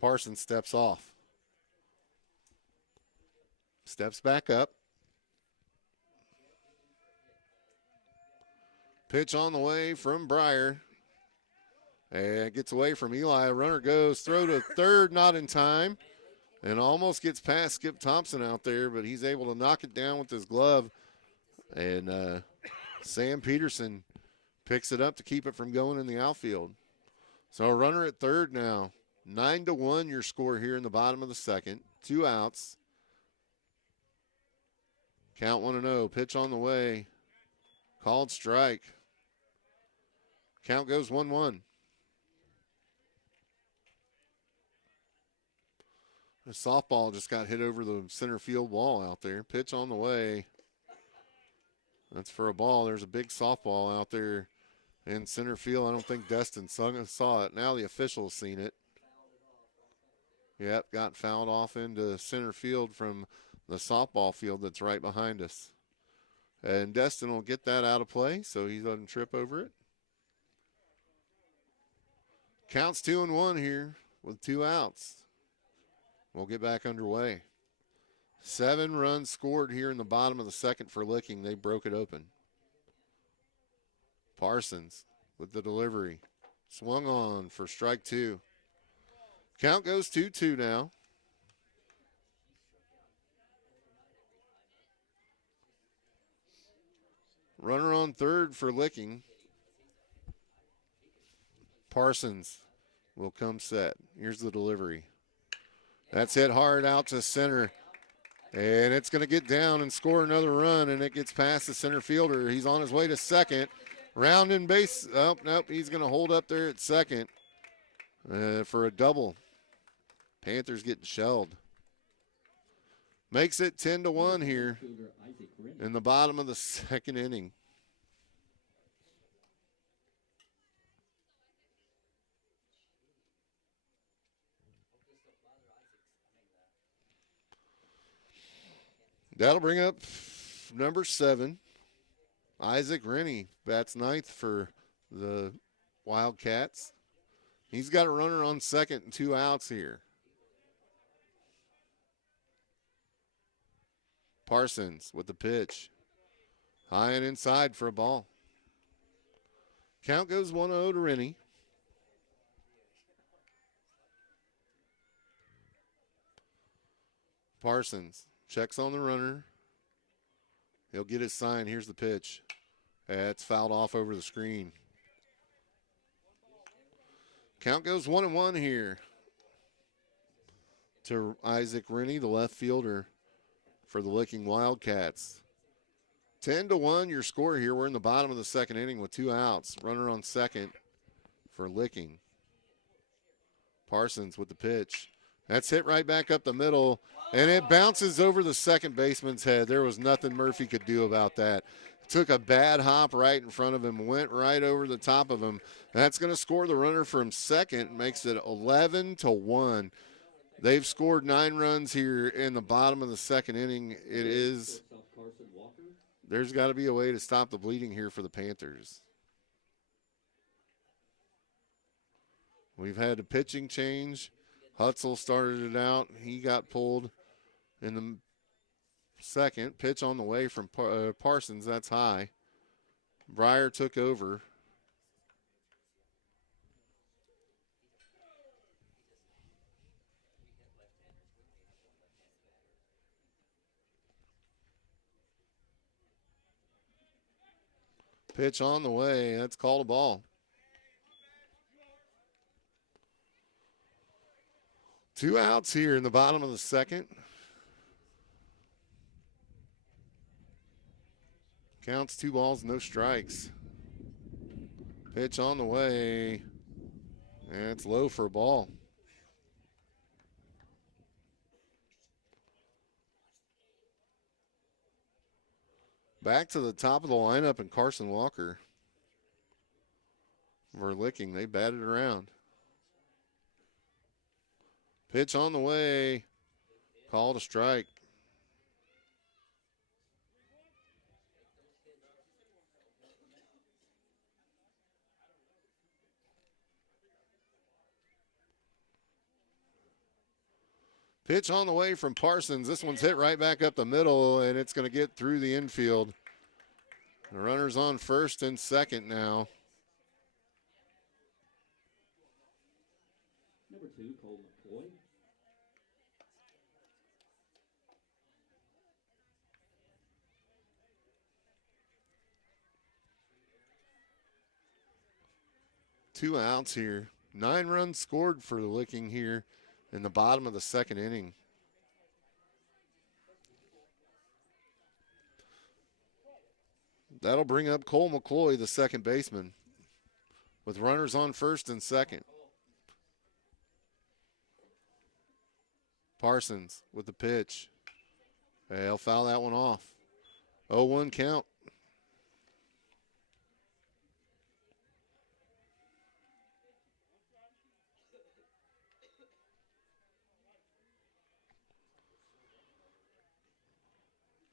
Parsons steps off. Steps back up. Pitch on the way from Briar. And gets away from Eli. Runner goes, throw to third, not in time. and almost gets past Skip Thompson out there, but he's able to knock it down with his glove. And Sam Peterson picks it up to keep it from going in the outfield. So a runner at third now. 9-1 your score here in the bottom of the second. 2 outs. Count 1-0. Pitch on the way. Called strike. Count goes 1-1. The softball just got hit over the center field wall out there. Pitch on the way. That's for a ball. There's a big softball out there in center field. I don't think Destin saw it. Now the official's seen it. Yep, got fouled off into center field from the softball field that's right behind us. And Destin will get that out of play, so he doesn't trip over it. Counts 2-1 here with 2 outs. We'll get back underway. 7 runs scored here in the bottom of the second for Licking. They broke it open. Parsons with the delivery. Swung on for strike 2. Count goes 2-2 now. Runner on third for Licking. Parsons will come set. Here's the delivery. That's hit hard out to center. And it's going to get down and score another run, and it gets past the center fielder. He's on his way to second. Rounding base. Oh, nope, he's going to hold up there at second for a double. Panthers getting shelled. Makes it 10-1 here in the bottom of the second inning. That'll bring up number 7, Isaac Rennie. Bats ninth for the Wildcats. He's got a runner on second and 2 outs here. Parsons with the pitch. High and inside for a ball. Count goes 1-0 to Rennie. Parsons checks on the runner. He'll get his sign. Here's the pitch. It's fouled off over the screen. Count goes 1-1 here to Isaac Rennie, the left fielder for the Licking Wildcats. 10-1 your score here. We're in the bottom of the second inning with 2 outs. Runner on second for Licking. Parsons with the pitch. That's hit right back up the middle, and it bounces over the second baseman's head. There was nothing Murphy could do about that. Took a bad hop right in front of him, went right over the top of him. That's going to score the runner from second, makes it 11-1. They've scored 9 runs here in the bottom of the second inning. There's got to be a way to stop the bleeding here for the Panthers. We've had a pitching change. Hutzel started it out. He got pulled in the second. Pitch on the way from Parsons. That's high. Breyer took over. Pitch on the way. That's called a ball. 2 outs here in the bottom of the second. Counts 2 balls, no strikes. Pitch on the way. And it's low for a ball. Back to the top of the lineup and Carson Walker. For Licking, they batted around. Pitch on the way. Called a strike. Pitch on the way from Parsons. This one's hit right back up the middle, and it's going to get through the infield. The runner's on first and second now. Number 2, Cole McCoy. 2 outs here. 9 runs scored for the Licking here in the bottom of the second inning. That'll bring up Cole McCloy, the second baseman, with runners on first and second. Parsons with the pitch. He'll foul that one off. 0-1 count.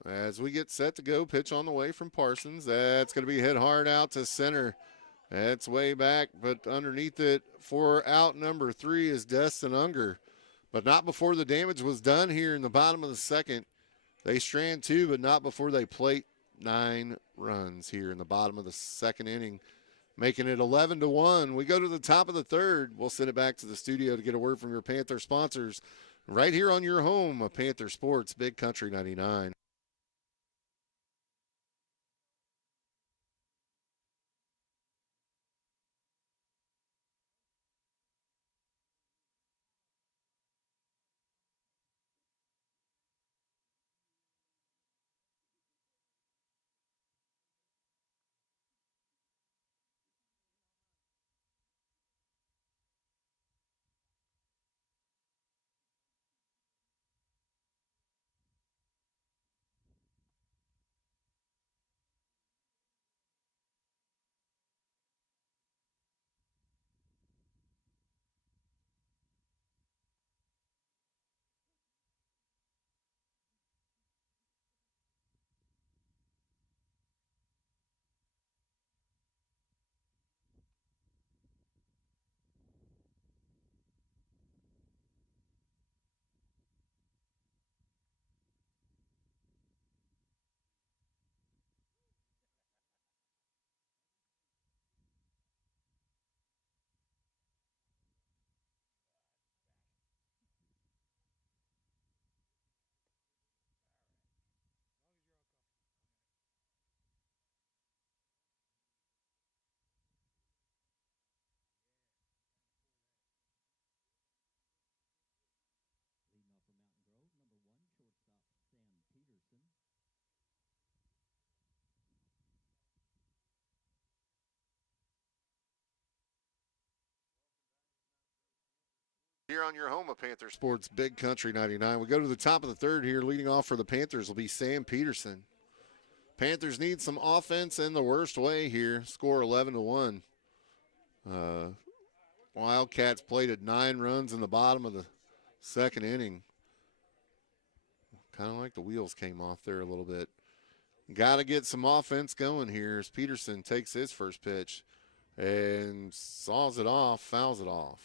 As we get set to go, pitch on the way from Parsons. That's going to be hit hard out to center. That's way back, but underneath it for out number 3 is Destin Unger. But not before the damage was done here in the bottom of the second. They strand 2, but not before they plate 9 runs here in the bottom of the second inning, making it 11-1. We go to the top of the third. We'll send it back to the studio to get a word from your Panther sponsors right here on your home of Panther Sports, Big Country 99. Leading off for Mountain Grove, number 1, shortstop Sam Peterson. Here on your home of Panther Sports, Big Country 99. We go to the top of the third here. Leading off for the Panthers will be Sam Peterson. Panthers need some offense in the worst way here. Score 11-1. Wildcats plated 9 runs in the bottom of the second inning. Kind of like the wheels came off there a little bit. Got to get some offense going here as Peterson takes his first pitch and saws it off, fouls it off.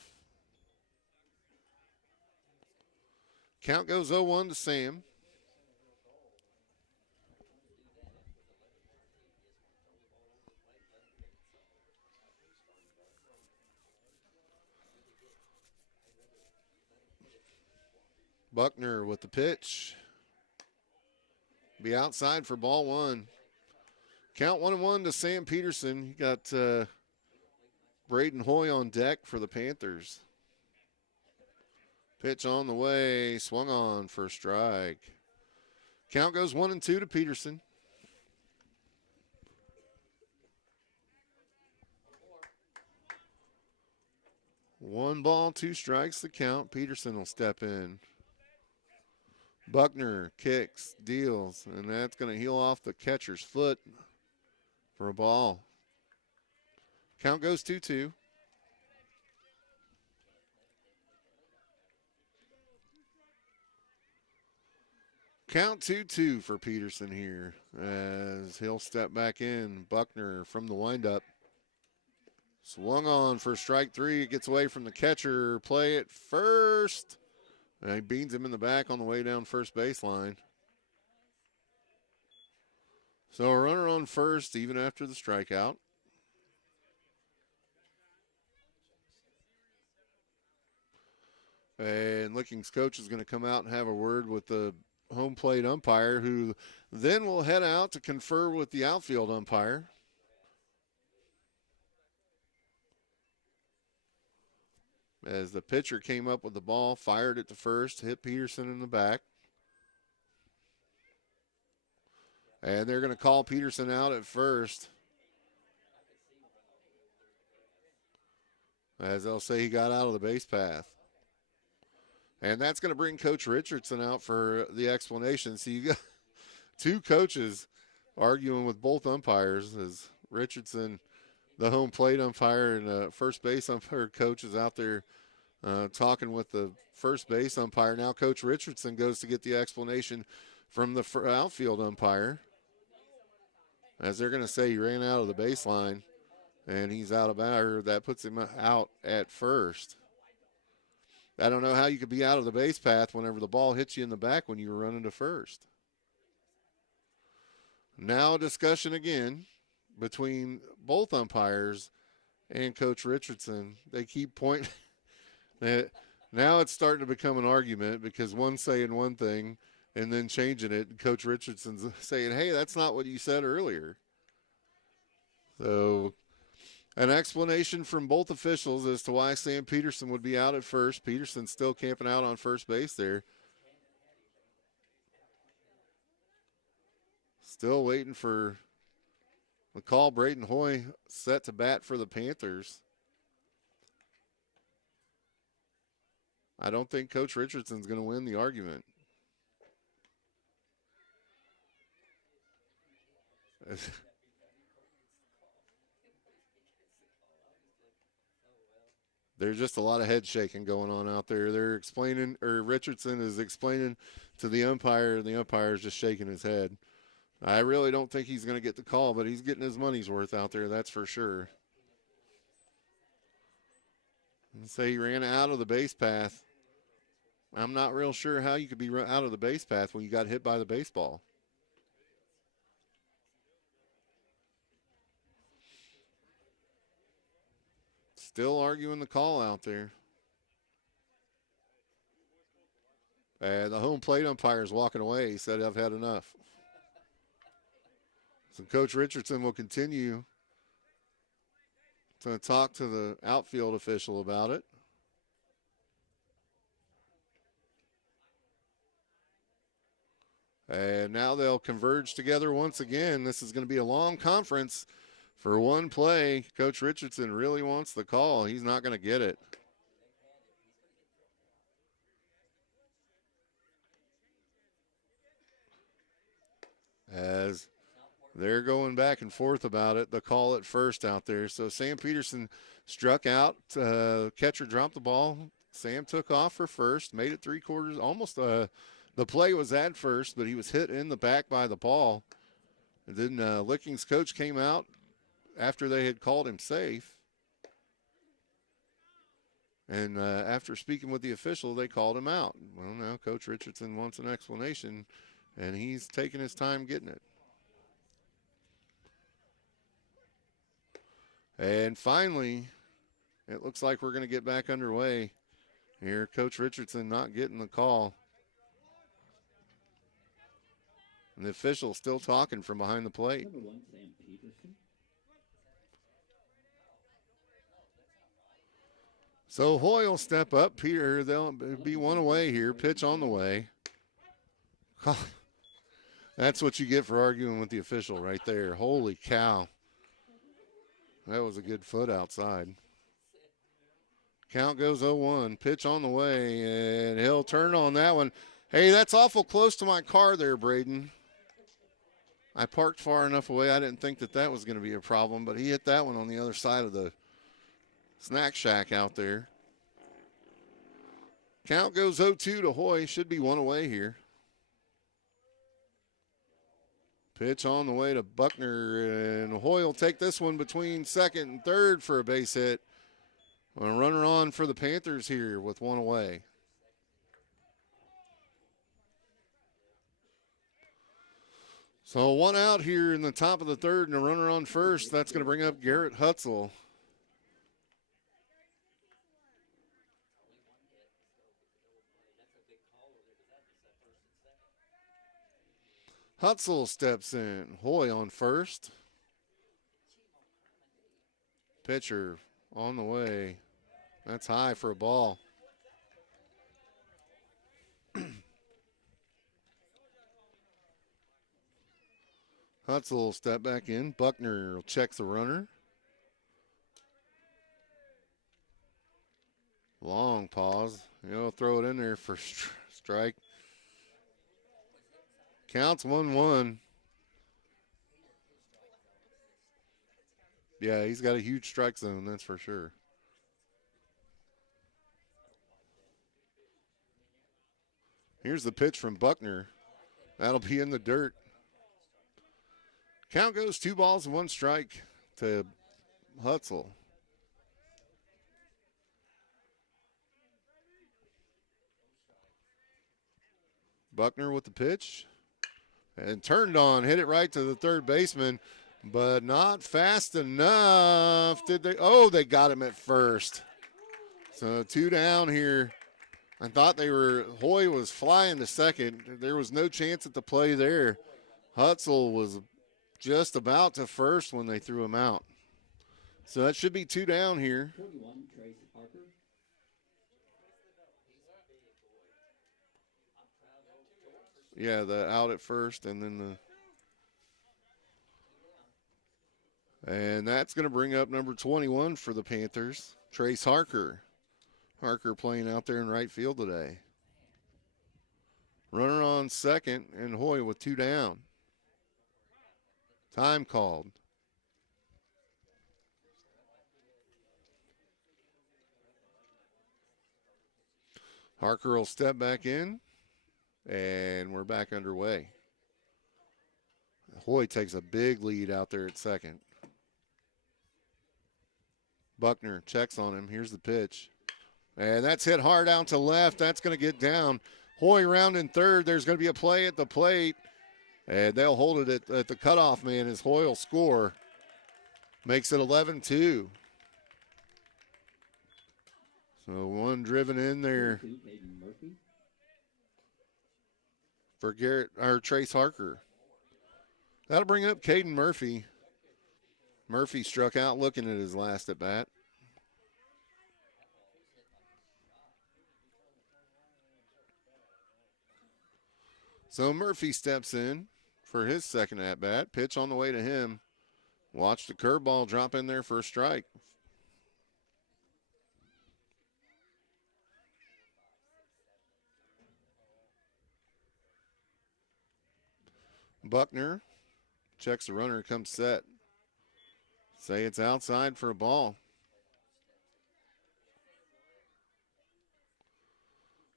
Count goes 0-1 to Sam. Buckner with the pitch. Be outside for ball 1. Count 1-1 to Sam Peterson. You got Braden Hoy on deck for the Panthers. Pitch on the way, swung on for a strike. Count goes 1-2 to Peterson. One ball, 2 strikes the count. Peterson will step in. Buckner kicks, deals, and that's going to heel off the catcher's foot for a ball. Count goes 2-2. Count 2-2 for Peterson here as he'll step back in. Buckner from the windup. Swung on for strike 3. It gets away from the catcher. Play at first. And he beans him in the back on the way down first baseline. So a runner on first even after the strikeout. And Licking's coach is going to come out and have a word with the home plate umpire, who then will head out to confer with the outfield umpire. as the pitcher came up with the ball, fired it to first, hit Peterson in the back. And they're going to call Peterson out at first, as they'll say he got out of the base path. And that's going to bring Coach Richardson out for the explanation. So you got two coaches arguing with both umpires, as Richardson, the home plate umpire, and first base umpire coach is out there talking with the first base umpire. Now Coach Richardson goes to get the explanation from the outfield umpire, as they're going to say he ran out of the baseline and he's out of bounds. That puts him out at first. I don't know how you could be out of the base path whenever the ball hits you in the back when you were running to first. Now a discussion again between both umpires and Coach Richardson. They keep pointing. Now it's starting to become an argument because one's saying one thing and then changing it. And Coach Richardson's saying, hey, that's not what you said earlier. So an explanation from both officials as to why Sam Peterson would be out at first. Peterson's still camping out on first base there. Still waiting for the call. Braden Hoy set to bat for the Panthers. I don't think Coach Richardson's going to win the argument. There's just a lot of head shaking going on out there. They're explaining, or Richardson is explaining to the umpire, and the umpire is just shaking his head. I really don't think he's going to get the call, but he's getting his money's worth out there, that's for sure. And say he ran out of the base path. I'm not real sure how you could be out of the base path when you got hit by the baseball. Still arguing the call out there. The home plate umpire is walking away. He said, I've had enough. So Coach Richardson will continue to talk to the outfield official about it. And now they'll converge together once again. This is going to be a long conference for one play. Coach Richardson really wants the call. He's not going to get it. As they're going back and forth about it, the call at first out there. So Sam Peterson struck out. Catcher dropped the ball. Sam took off for first, made it three-quarters. Almost the play was at first, but he was hit in the back by the ball. And then Licking's coach came out after they had called him safe. And after speaking with the official, they called him out. Well, now Coach Richardson wants an explanation, and he's taking his time getting it. And finally, it looks like we're going to get back underway here. Coach Richardson not getting the call. And the official still talking from behind the plate. Number 1, Sam Peterson. So Hoy will step up. Peter, they'll be one away here. Pitch on the way. That's what you get for arguing with the official right there. Holy cow. That was a good foot outside. Count goes 0-1. Pitch on the way, and he'll turn on that one. Hey, that's awful close to my car there, Braden. I parked far enough away. I didn't think that was going to be a problem, but he hit that one on the other side of the snack shack out there. Count goes 0-2 to Hoy. Should be one away here. Pitch on the way to Buckner, and Hoy will take this one between second and third for a base hit. A runner on for the Panthers here with one away. So one out here in the top of the third and a runner on first. That's going to bring up Garrett Hutzel. Hutzel steps in. Hoy on first. Pitcher on the way. That's high for a ball. Hutzel will step back in. Buckner will check the runner. Long pause. He'll throw it in there for strike. Counts 1-1. Yeah, he's got a huge strike zone, that's for sure. Here's the pitch from Buckner. That'll be in the dirt. Count goes 2 balls and 1 strike to Hutzel. Buckner with the pitch. And turned on, hit it right to the third baseman, but not fast enough. Did they? Oh, they got him at first. So 2 down here. I thought Hoy was flying to second. There was no chance at the play there. Hutzel was just about to first when they threw him out. So that should be 2 down here. 41, Trace Parker. Yeah, the out at first and then and that's going to bring up number 21 for the Panthers, Trace Harker. Harker playing out there in right field today. Runner on second, and Hoy with 2 down. Time called. Harker will step back in, and we're back underway. Hoy takes a big lead out there at second. Buckner checks on him. Here's the pitch. And that's hit hard out to left. That's going to get down. Hoy rounding third. There's going to be a play at the plate. And they'll hold it at the cutoff man as Hoy will score. Makes it 11-2. So one driven in there for Trace Harker. That'll bring up Caden Murphy. Murphy struck out looking at his last at bat. So Murphy steps in for his second at bat. Pitch on the way to him. Watch the curveball drop in there for a strike. Buckner checks the runner, comes set. Say it's outside for a ball.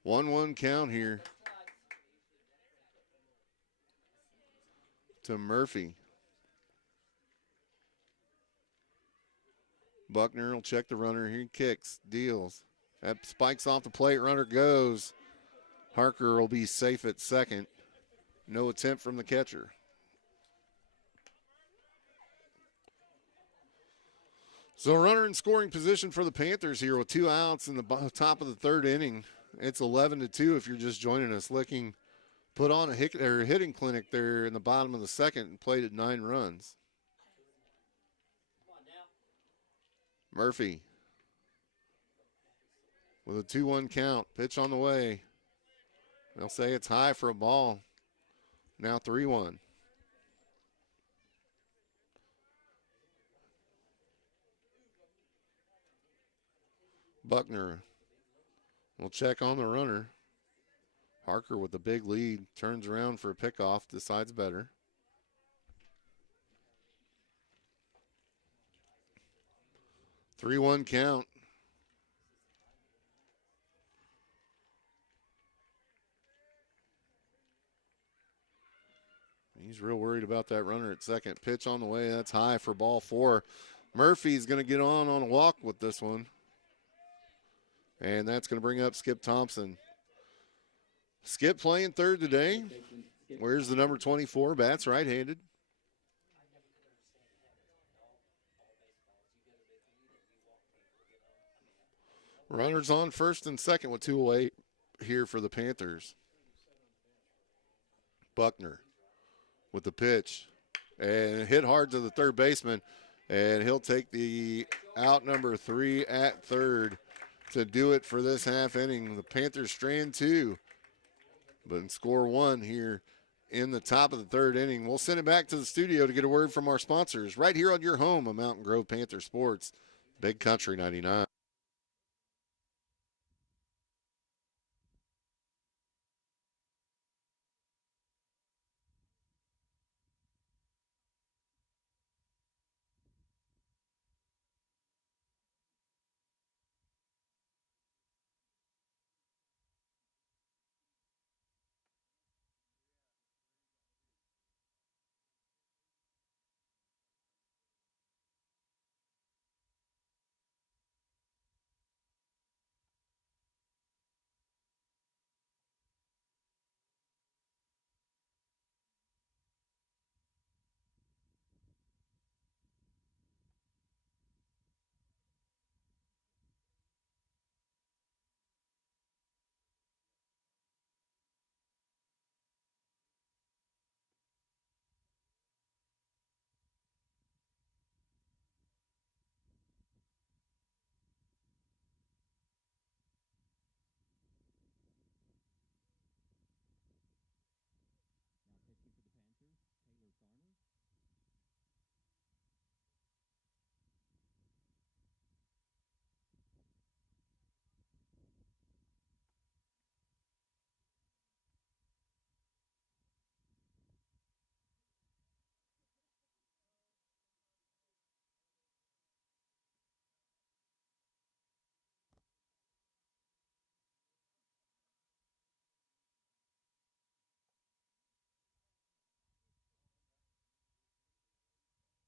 1-1 count here to Murphy. Buckner will check the runner. He kicks, deals. That spikes off the plate. Runner goes. Harker will be safe at second. No attempt from the catcher. So a runner in scoring position for the Panthers here with 2 outs in the top of the third inning. It's 11-2 if you're just joining us. Licking put on a hitting clinic there in the bottom of the second and played at 9 runs. Murphy with a 2-1 count. Pitch on the way. They'll say it's high for a ball. Now 3-1. Buckner will check on the runner. Harker with the big lead. Turns around for a pickoff. Decides better. Three-one count. He's real worried about that runner at second. Pitch on the way. That's high for ball 4. Murphy's going to get on a walk with this one. And that's going to bring up Skip Thompson. Skip playing third today. Where's the number 24? Bats right-handed. Runners on first and second with 2 away here for the Panthers. Buckner with the pitch. And hit hard to the third baseman. And he'll take the out number 3 at third. to do it for this half inning. The Panthers strand 2, but score 1 here in the top of the third inning. We'll send it back to the studio to get a word from our sponsors right here on your home of Mountain Grove Panther Sports, Big Country 99. Now pitching for the Panthers, Taylor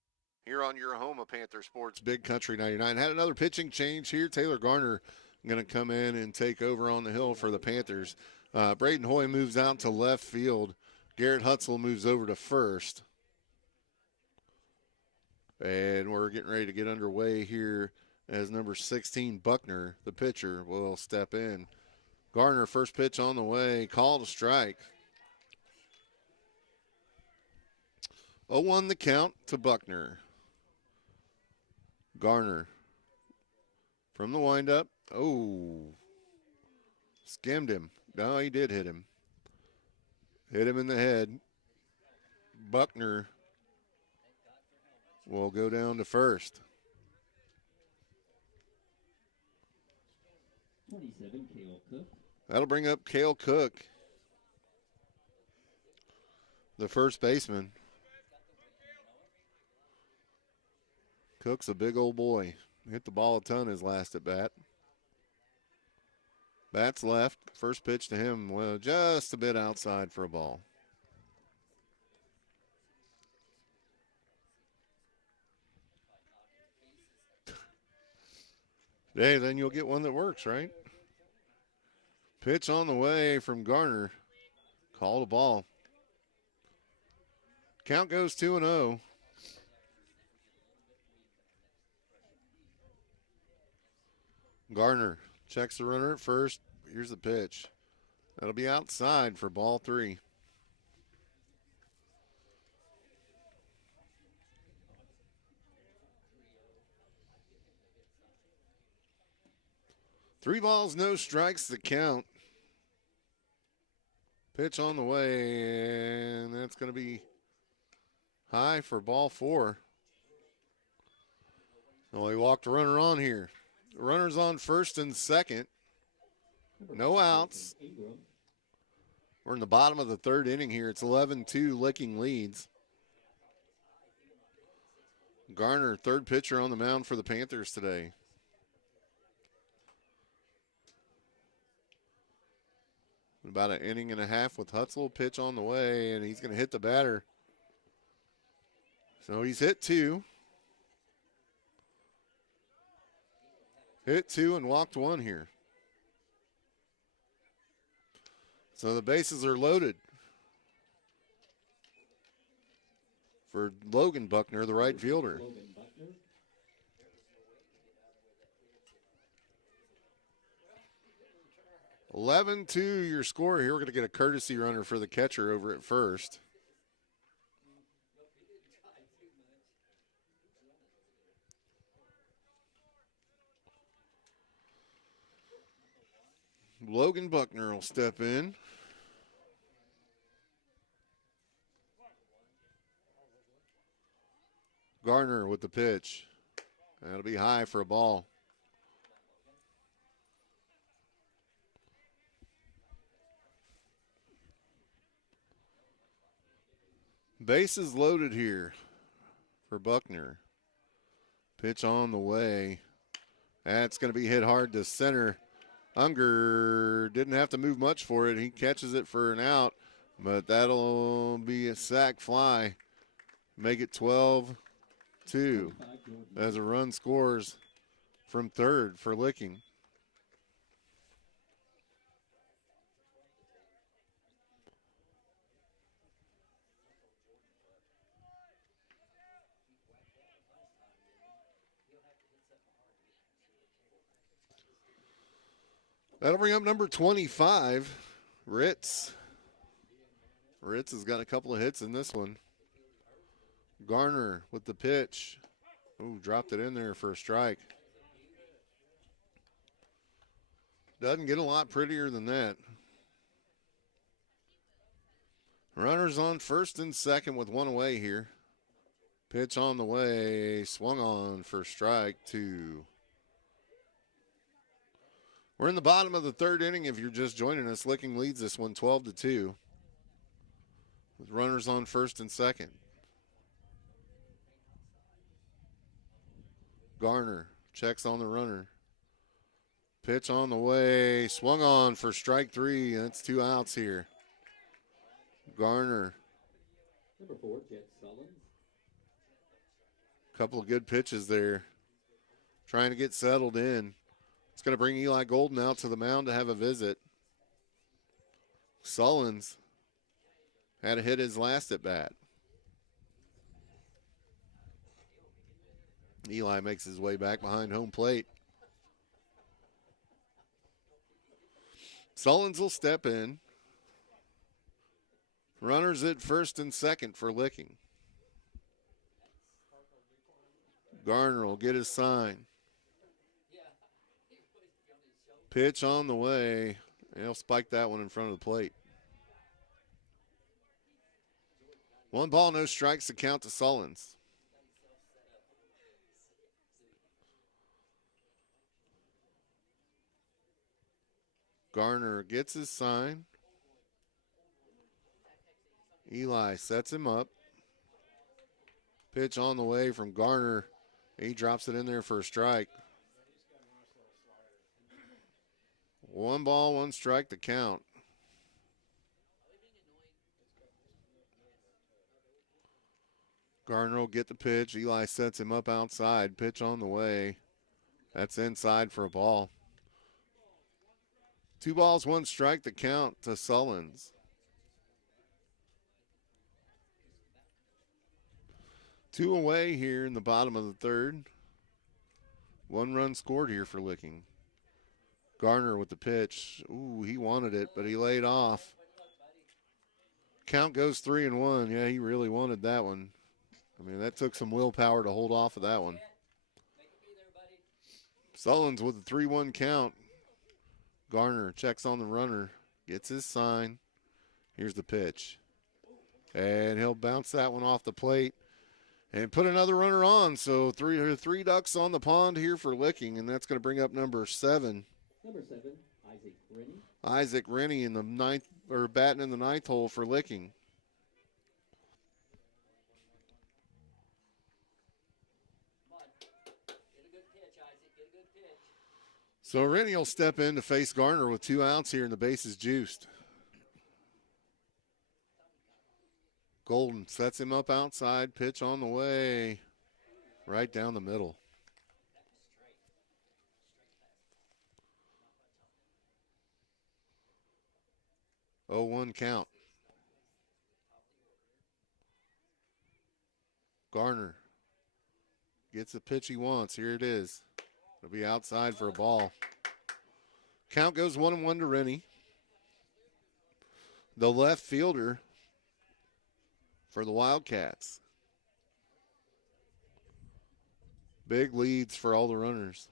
Garner. Here on your home of Panther Sports, Big Country 99. Had another pitching change here. Taylor Garner going to come in and take over on the hill for the Panthers. Braden Hoy moves out to left field. Garrett Hutzel moves over to first. And we're getting ready to get underway here as number 16, Buckner, the pitcher, will step in. Garner, first pitch on the way, called a strike. 0-1 the count to Buckner. Garner from the windup. Oh, skimmed him. No, he did hit him. Hit him in the head. Buckner will go down to first. 27, Cale Cook. That'll bring up Cale Cook, the first baseman. Cook's a big old boy. Hit the ball a ton his last at bat. Bats left. First pitch to him, well, just a bit outside for a ball. Hey, then you'll get one that works, right? Pitch on the way from Garner. Called a ball. Count goes 2-0. Garner checks the runner at first. Here's the pitch. That'll be outside for ball 3. Three balls, no strikes to count. Pitch on the way, and that's going to be high for ball 4. Oh, he walked the runner on here. The runner's on first and second. No outs. We're in the bottom of the third inning here. It's 11-2, Licking leads. Garner, third pitcher on the mound for the Panthers today. About an inning and a half with Hutzel. Pitch on the way, and he's going to hit the batter. So he's hit 2. Hit 2 and walked 1 here. So the bases are loaded for Logan Buckner, the right fielder. 11-2 your score here. We're going to get a courtesy runner for the catcher over at first. Logan Buckner will step in. Garner with the pitch. That'll be high for a ball. Bases loaded here for Buckner. Pitch on the way. That's going to be hit hard to center. Unger didn't have to move much for it. He catches it for an out, but that'll be a sac fly. Make it 12-2 as a run scores from third for Licking. That'll bring up number 25, Ritz. Ritz has got a couple of hits in this one. Garner with the pitch. Ooh, dropped it in there for a strike. Doesn't get a lot prettier than that. Runners on first and second with one away here. Pitch on the way. Swung on for strike 2. We're in the bottom of the third inning. If you're just joining us, Licking leads this one 12-2 with runners on first and second. Garner checks on the runner. Pitch on the way. Swung on for strike 3. That's 2 outs here. Garner. Number 4, Jet Sullins. Couple of good pitches there. Trying to get settled in. It's going to bring Eli Golden out to the mound to have a visit. Sullins had to hit his last at bat. Eli makes his way back behind home plate. Sullins will step in. Runners at first and second for Licking. Garner will get his sign. Pitch on the way. He'll spike that one in front of the plate. 1 ball, no strikes to count to Sullins. Garner gets his sign. Eli sets him up. Pitch on the way from Garner. He drops it in there for a strike. 1 ball, 1 strike to count. Garner will get the pitch. Eli sets him up outside. Pitch on the way. That's inside for a ball. 2 balls, 1 strike to count to Sullins. 2 away here in the bottom of the third. 1 run scored here for Licking. Garner with the pitch. Ooh, he wanted it, but he laid off. Count goes 3-1. Yeah, he really wanted that one. I mean, that took some willpower to hold off of that one. Sullins with a 3-1 count. Garner checks on the runner, gets his sign. Here's the pitch. And he'll bounce that one off the plate and put another runner on. So three ducks on the pond here for Licking, and that's going to bring up number 7. Number 7, Isaac Rennie. Isaac Rennie in the ninth, or batting in the 9th hole for Licking. So Rennie will step in to face Garner with 2 outs here, and the base is juiced. Golden sets him up outside. Pitch on the way. Right down the middle. Oh, 1 count. Garner gets the pitch he wants. Here it is. It'll be outside for a ball. Count goes 1-1 to Rennie. The left fielder for the Wildcats. Big leads for all the runners.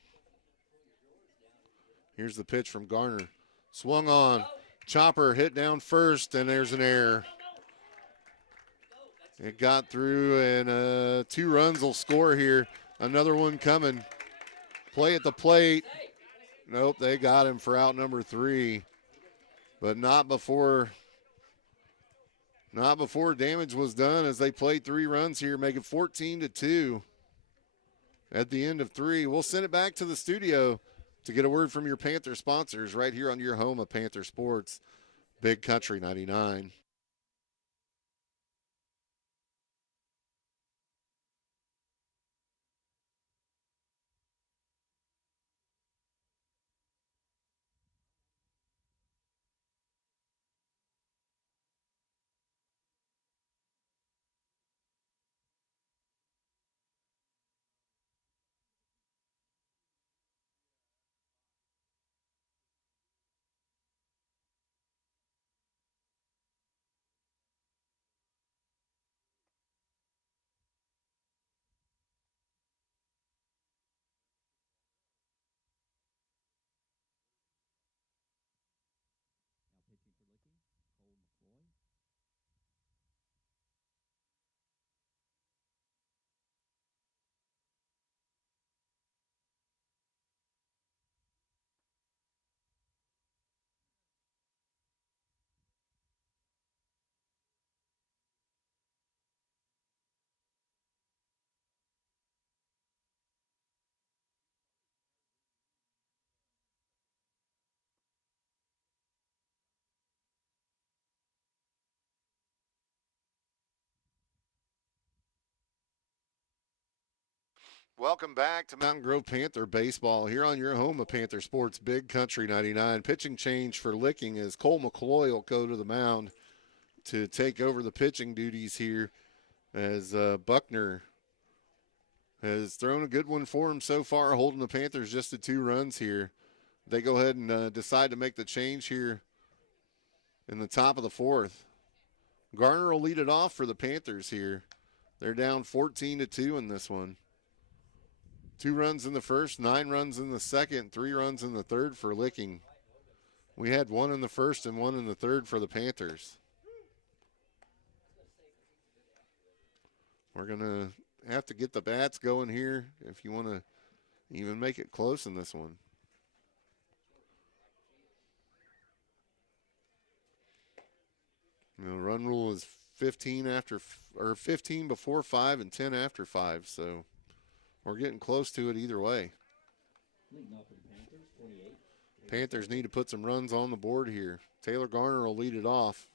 Here's the pitch from Garner. Swung on. Chopper hit down first, and there's an error. It got through, and 2 runs will score here. Another one coming. Play at the plate. Nope, they got him for out number 3. But not before damage was done, as they played 3 runs here, make it 14-2 at the end of 3. We'll send it back to the studio to get a word from your Panther sponsors right here on your home of Panther Sports, Big Country 99. Now pitching for Licking, Cole McCloy. Welcome back to Mountain Grove Panther Baseball here on your home of Panther Sports, Big Country 99. Pitching change for Licking as Cole McCloy will go to the mound to take over the pitching duties here, as Buckner has thrown a good one for him so far, holding the Panthers just to 2 runs here. They go ahead and decide to make the change here in the top of the 4th. Garner will lead it off for the Panthers here. They're down 14-2 in this one. 2 runs in the first, 9 runs in the second, 3 runs in the third for Licking. We had 1 in the first and 1 in the third for the Panthers. We're going to have to get the bats going here if you want to even make it close in this one. You know, run rule is 15 before 5 and 10 after 5, so we're getting close to it either way. Leading off for the Panthers, 28. Panthers need to put some runs on the board here. Taylor Garner will lead it off.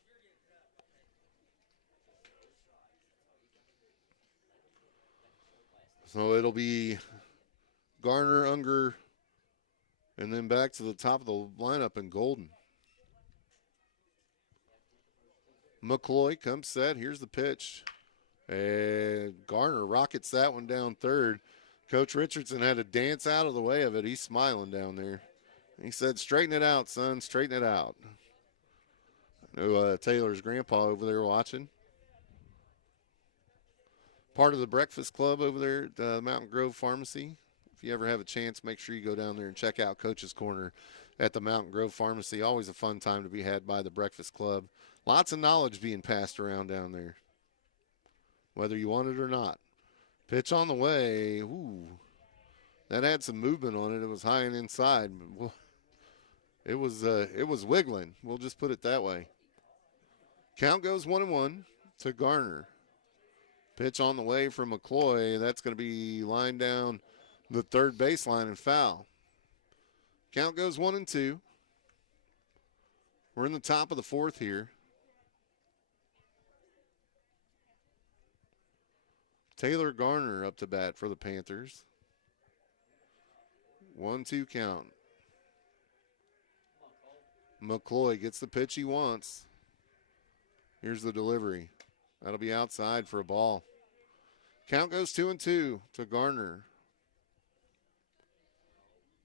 So it'll be Garner, Unger, and then back to the top of the lineup in Golden. McCloy comes set. Here's the pitch. And Garner rockets that one down third. Coach Richardson had to dance out of the way of it. He's smiling down there. He said, "Straighten it out, son. Straighten it out." I know Taylor's grandpa over there watching. Part of the breakfast club over there at Mountain Grove Pharmacy. If you ever have a chance, make sure you go down there and check out Coach's Corner at the Mountain Grove Pharmacy. Always a fun time to be had by the breakfast club. Lots of knowledge being passed around down there, whether you want it or not. Pitch on the way. Ooh, that had some movement on it. It was high and inside. Well, it was wiggling. We'll just put it that way. Count goes 1-1 to Garner. Pitch on the way from McCloy. That's going to be lined down the third baseline and foul. Count goes 1-2. We're in the top of the 4th here. Taylor Garner up to bat for the Panthers. 1-2 count. McCloy gets the pitch he wants. Here's the delivery. That'll be outside for a ball. Count goes 2-2 to Garner.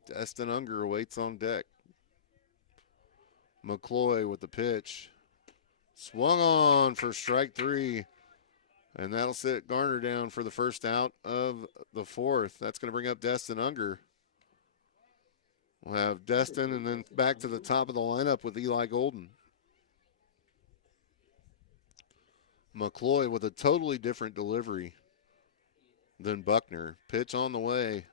Destin Unger waits on deck. McCloy with the pitch. Swung on for strike 3. And that'll sit Garner down for the first out of the 4th. That's going to bring up Destin Unger. We'll have Destin and then back to the top of the lineup with Eli Golden. McCloy with a totally different delivery than Buckner. Pitch on the way.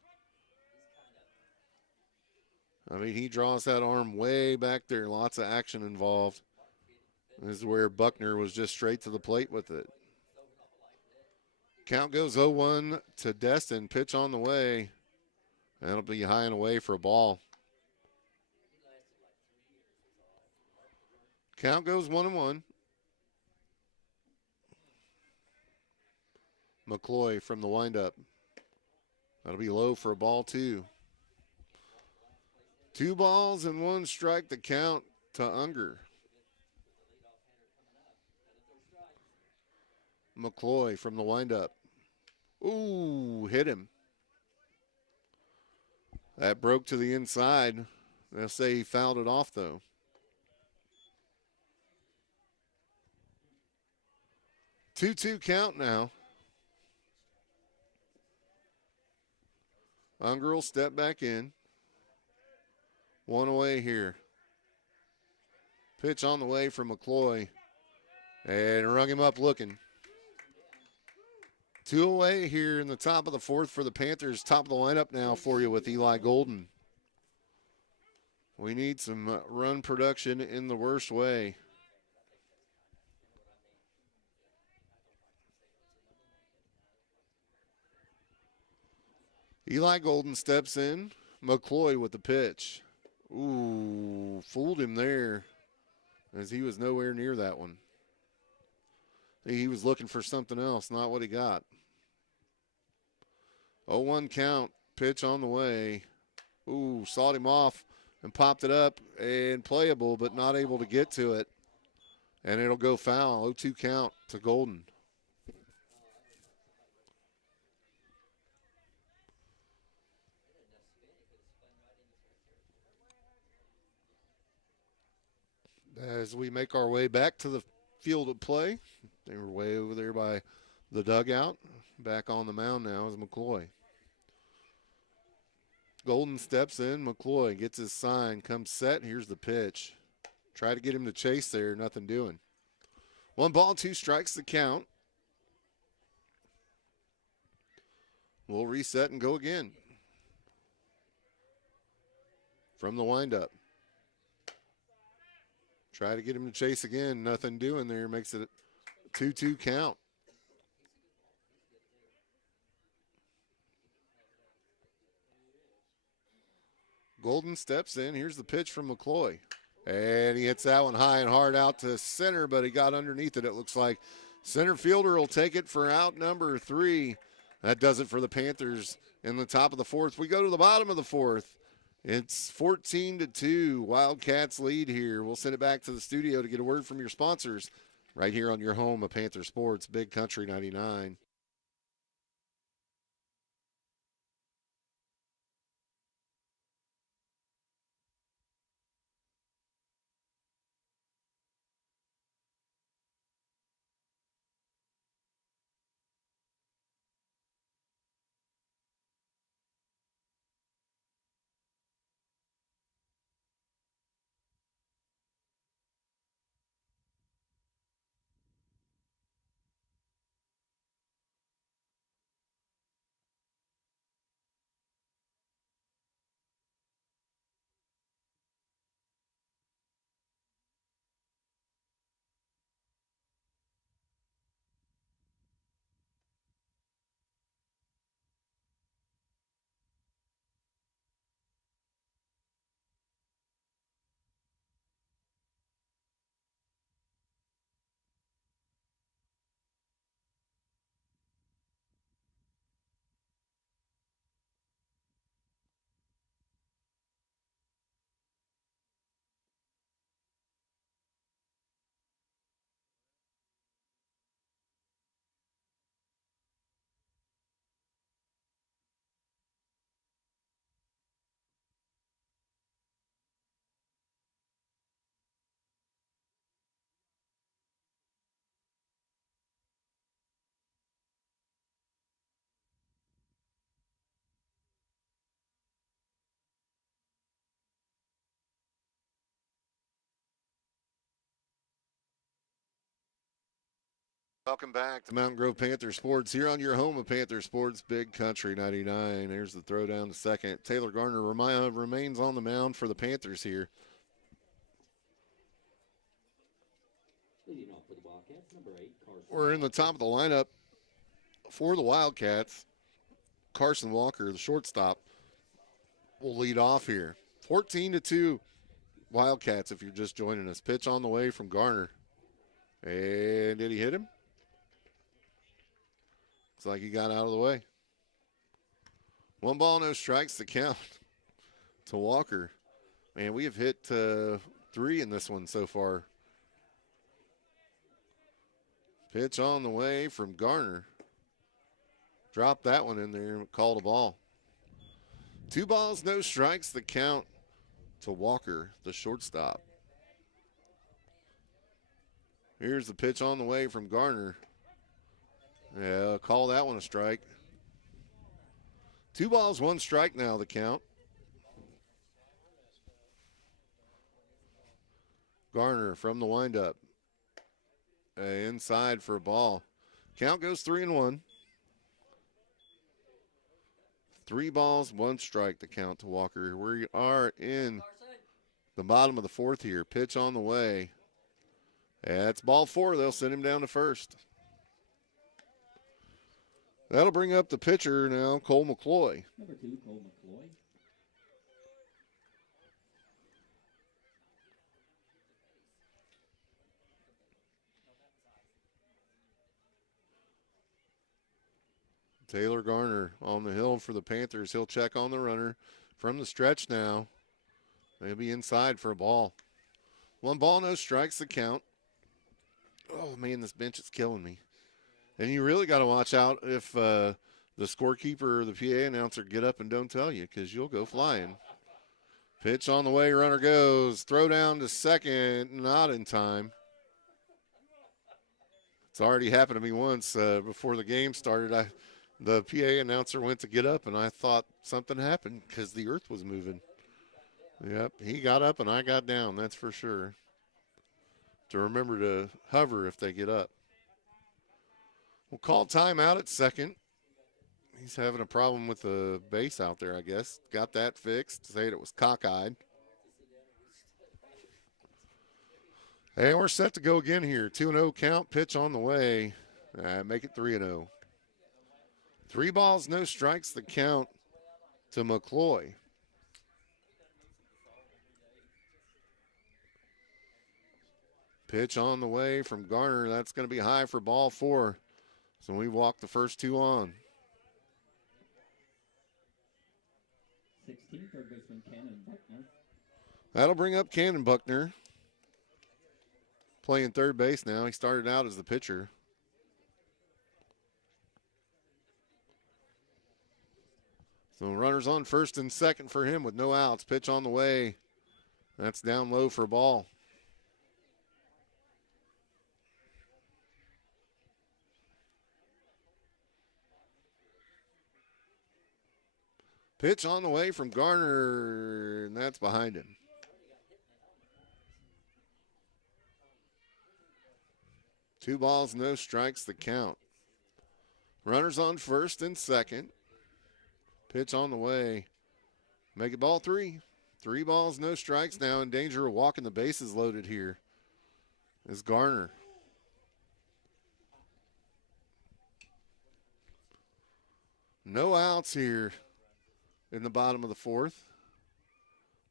I mean, he draws that arm way back there. Lots of action involved. This is where Buckner was just straight to the plate with it. Count goes 0-1 to Destin. Pitch on the way. That'll be high and away for a ball. Count goes 1-1. McCloy from the windup. That'll be low for a ball, too. 2 balls and 1 strike to count to Unger. McCloy from the windup. Ooh, hit him. That broke to the inside. They'll say he fouled it off, though. 2-2 count now. Unger will step back in. 1 away here. Pitch on the way from McCloy. And rung him up looking. 2 away here in the top of the 4th for the Panthers. Top of the lineup now for you with Eli Golden. We need some run production in the worst way. Eli Golden steps in. McCloy with the pitch. Ooh, fooled him there as he was nowhere near that one. He was looking for something else, not what he got. 0-1 count, pitch on the way. Ooh, sawed him off and popped it up and playable, but not able to get to it. And it'll go foul, 0-2 count to Golden. As we make our way back to the field of play, they were way over there by the dugout. Back on the mound now is McCloy. Golden steps in. McCloy gets his sign, comes set. Here's the pitch. Try to get him to chase there. Nothing doing. 1 ball, 2 strikes the count. We'll reset and go again. From the windup. Try to get him to chase again. Nothing doing there. Makes it a 2-2 count. Golden steps in. Here's the pitch from McCloy. And he hits that one high and hard out to center, but he got underneath it, it looks like. Center fielder will take it for out number 3. That does it for the Panthers in the top of the 4th. We go to the bottom of the 4th. It's 14-2. Wildcats lead here. We'll send it back to the studio to get a word from your sponsors right here on your home of Panther Sports, Big Country 99. Welcome back to Mountain Grove Panther Sports here on your home of Panther Sports, Big Country 99. There's the throw down to second. Taylor Garner remains on the mound for the Panthers here. Leading off for the Wildcats, number 8, Carson. We're in the top of the lineup for the Wildcats. Carson Walker, the shortstop, will lead off here. 14-2 Wildcats if you're just joining us. Pitch on the way from Garner. And did he hit him? Looks like he got out of the way. 1 ball, no strikes, the count to Walker. Man, we have hit 3 in this one so far. Pitch on the way from Garner. Dropped that one in there and called a ball. 2 balls, no strikes, the count to Walker, the shortstop. Here's the pitch on the way from Garner. Yeah, call that one a strike. 2 balls, 1 strike now, the count. Garner from the windup. Inside for a ball. Count goes 3-1. 3 balls, 1 strike, the count to Walker. We are in the bottom of the 4th here. Pitch on the way. That's ball 4. They'll send him down to first. That'll bring up the pitcher now, Cole McCloy. Number 2, Cole McCloy. Taylor Garner on the hill for the Panthers. He'll check on the runner from the stretch now. They'll be inside for a ball. 1 ball, no strikes, the count. Oh, man, this bench is killing me. And you really got to watch out if the scorekeeper or the PA announcer get up and don't tell you, because you'll go flying. Pitch on the way, runner goes. Throw down to second, not in time. It's already happened to me once before the game started. The PA announcer went to get up, and I thought something happened because the earth was moving. Yep, he got up and I got down, that's for sure. To remember to hover if they get up. We'll call timeout at second. He's having a problem with the base out there, I guess. Got that fixed. Said it was cockeyed. And we're set to go again here. 2-0 count, pitch on the way. Make it 3-0. 3 balls, no strikes, the count to McCloy. Pitch on the way from Garner. That's going to be high for ball 4. So we walk the first 2 on. 16, third baseman Cannon Buckner. That'll bring up Cannon Buckner. Playing third base now. He started out as the pitcher. So runners on first and second for him with no outs. Pitch on the way. That's down low for a ball. Pitch on the way from Garner, and that's behind him. Two balls, no strikes, the count. Runners on first and second. Pitch on the way. Make it ball 3. 3 balls, no strikes now. In danger of walking the bases loaded here is Garner. No outs here in the bottom of the 4th.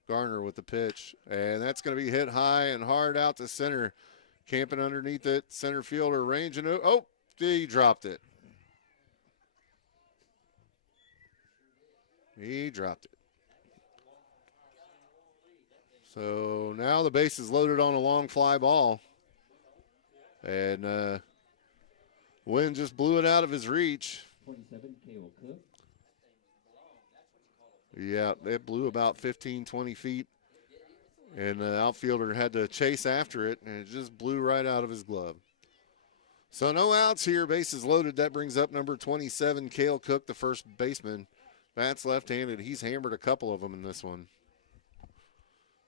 Garner with the pitch. And that's going to be hit high and hard out to center. Camping underneath it. Center fielder ranging. Oh, he dropped it. He dropped it. So now the base is loaded on a long fly ball. And Wynn just blew it out of his reach. 27, Cale Cook. Yeah, it blew about 15, 20 feet. And the outfielder had to chase after it, and it just blew right out of his glove. So no outs here. Bases loaded. That brings up number 27, Cale Cook, the first baseman. Bats left-handed. He's hammered a couple of them in this one.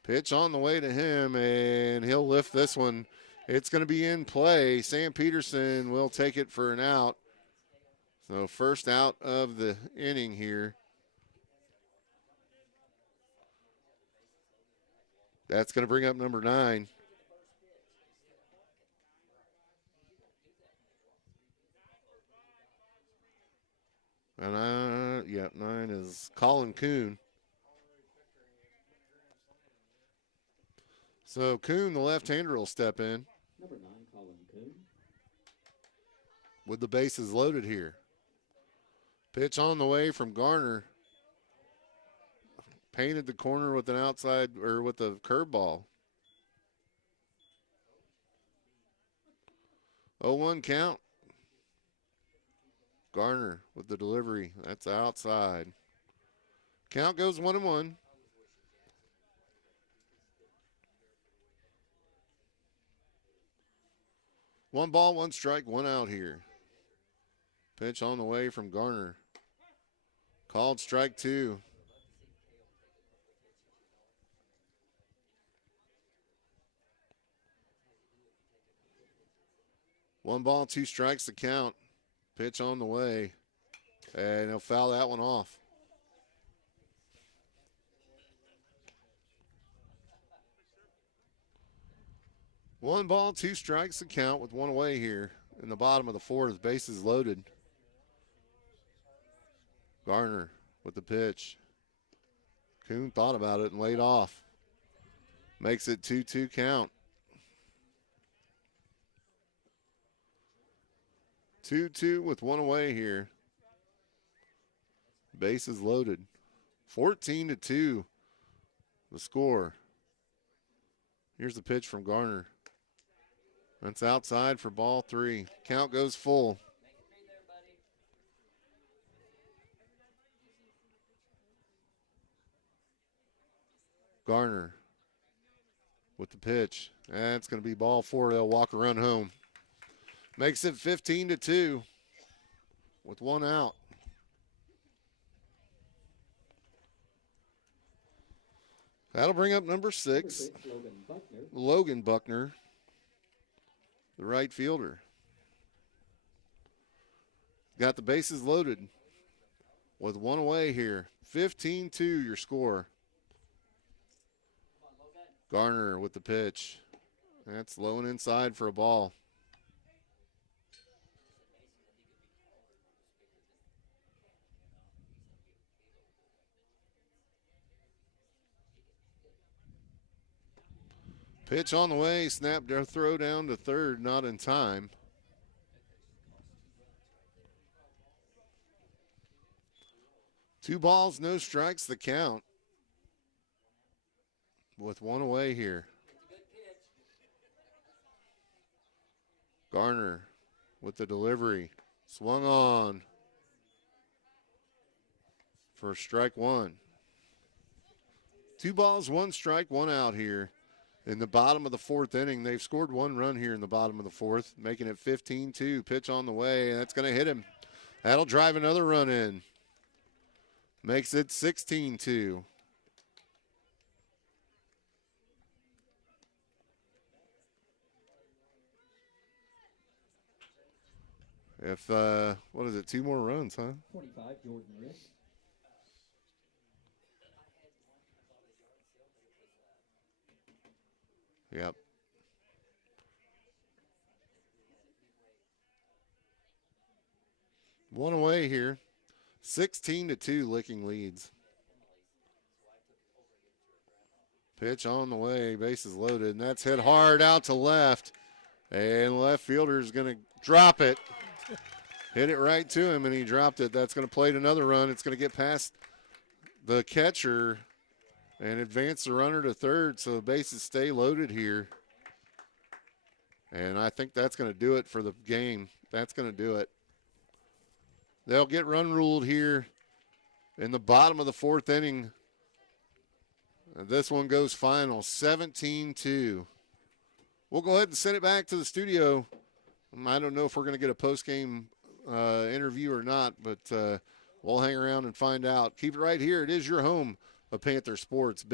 Pitch on the way to him, and he'll lift this one It's going to be in play. Sam Peterson will take it for an out. So first out of the inning here. That's going to bring up number 9. And 9 is Colin Kuhn. So Kuhn, the left-hander, will step in Number 9, Colin Kuhn. with the bases loaded here. Pitch on the way from Garner. Painted the corner with an outside or with a curveball. 0-1 count. Garner with the delivery. That's outside. Count goes 1-1. One ball, one strike, one out here. Pitch on the way from Garner. Called strike 2. One ball, 2 strikes to count. Pitch on the way. And he'll foul that one off. One ball, 2 strikes to count with one away here in the bottom of the 4th. Bases loaded. Garner with the pitch. Kuhn thought about it and laid off. Makes it 2-2 count. 2-2 with one away here. Bases loaded. 14-2 the score. Here's the pitch from Garner. That's outside for ball 3. Count goes full. Garner with the pitch. That's going to be ball 4. They'll walk a run home. Makes it 15-2 with one out. That'll bring up number 6, Logan Buckner, the right fielder. Got the bases loaded with one away here. 15-2 your score. Garner with the pitch. That's low and inside for a ball. Pitch on the way, snap their throw down to third, not in time. Two balls, no strikes, the count. With one away here. Garner with the delivery. Swung on for strike 1. 2 balls, 1 strike, 1 out here. In the bottom of the 4th inning, they've scored 1 run here in the bottom of the 4th, making it 15-2. Pitch on the way, and that's going to hit him. That'll drive another run in. Makes it 16-2. If, what is it, 2 more runs, huh? 25, Jordan Rick. Yep. One away here. 16-2 Licking leads. Pitch on the way, bases loaded, and that's hit hard out to left. And left fielder is going to drop it. Hit it right to him, and he dropped it. That's going to plate another run. It's going to get past the catcher and advance the runner to third, so the bases stay loaded here. And I think that's going to do it for the game. That's going to do it. They'll get run ruled here in the bottom of the 4th inning. And this one goes final, 17-2. We'll go ahead and send it back to the studio. I don't know if we're going to get a post-game interview or not, but we'll hang around and find out. Keep it right here. It is your home of Panther Sports. Big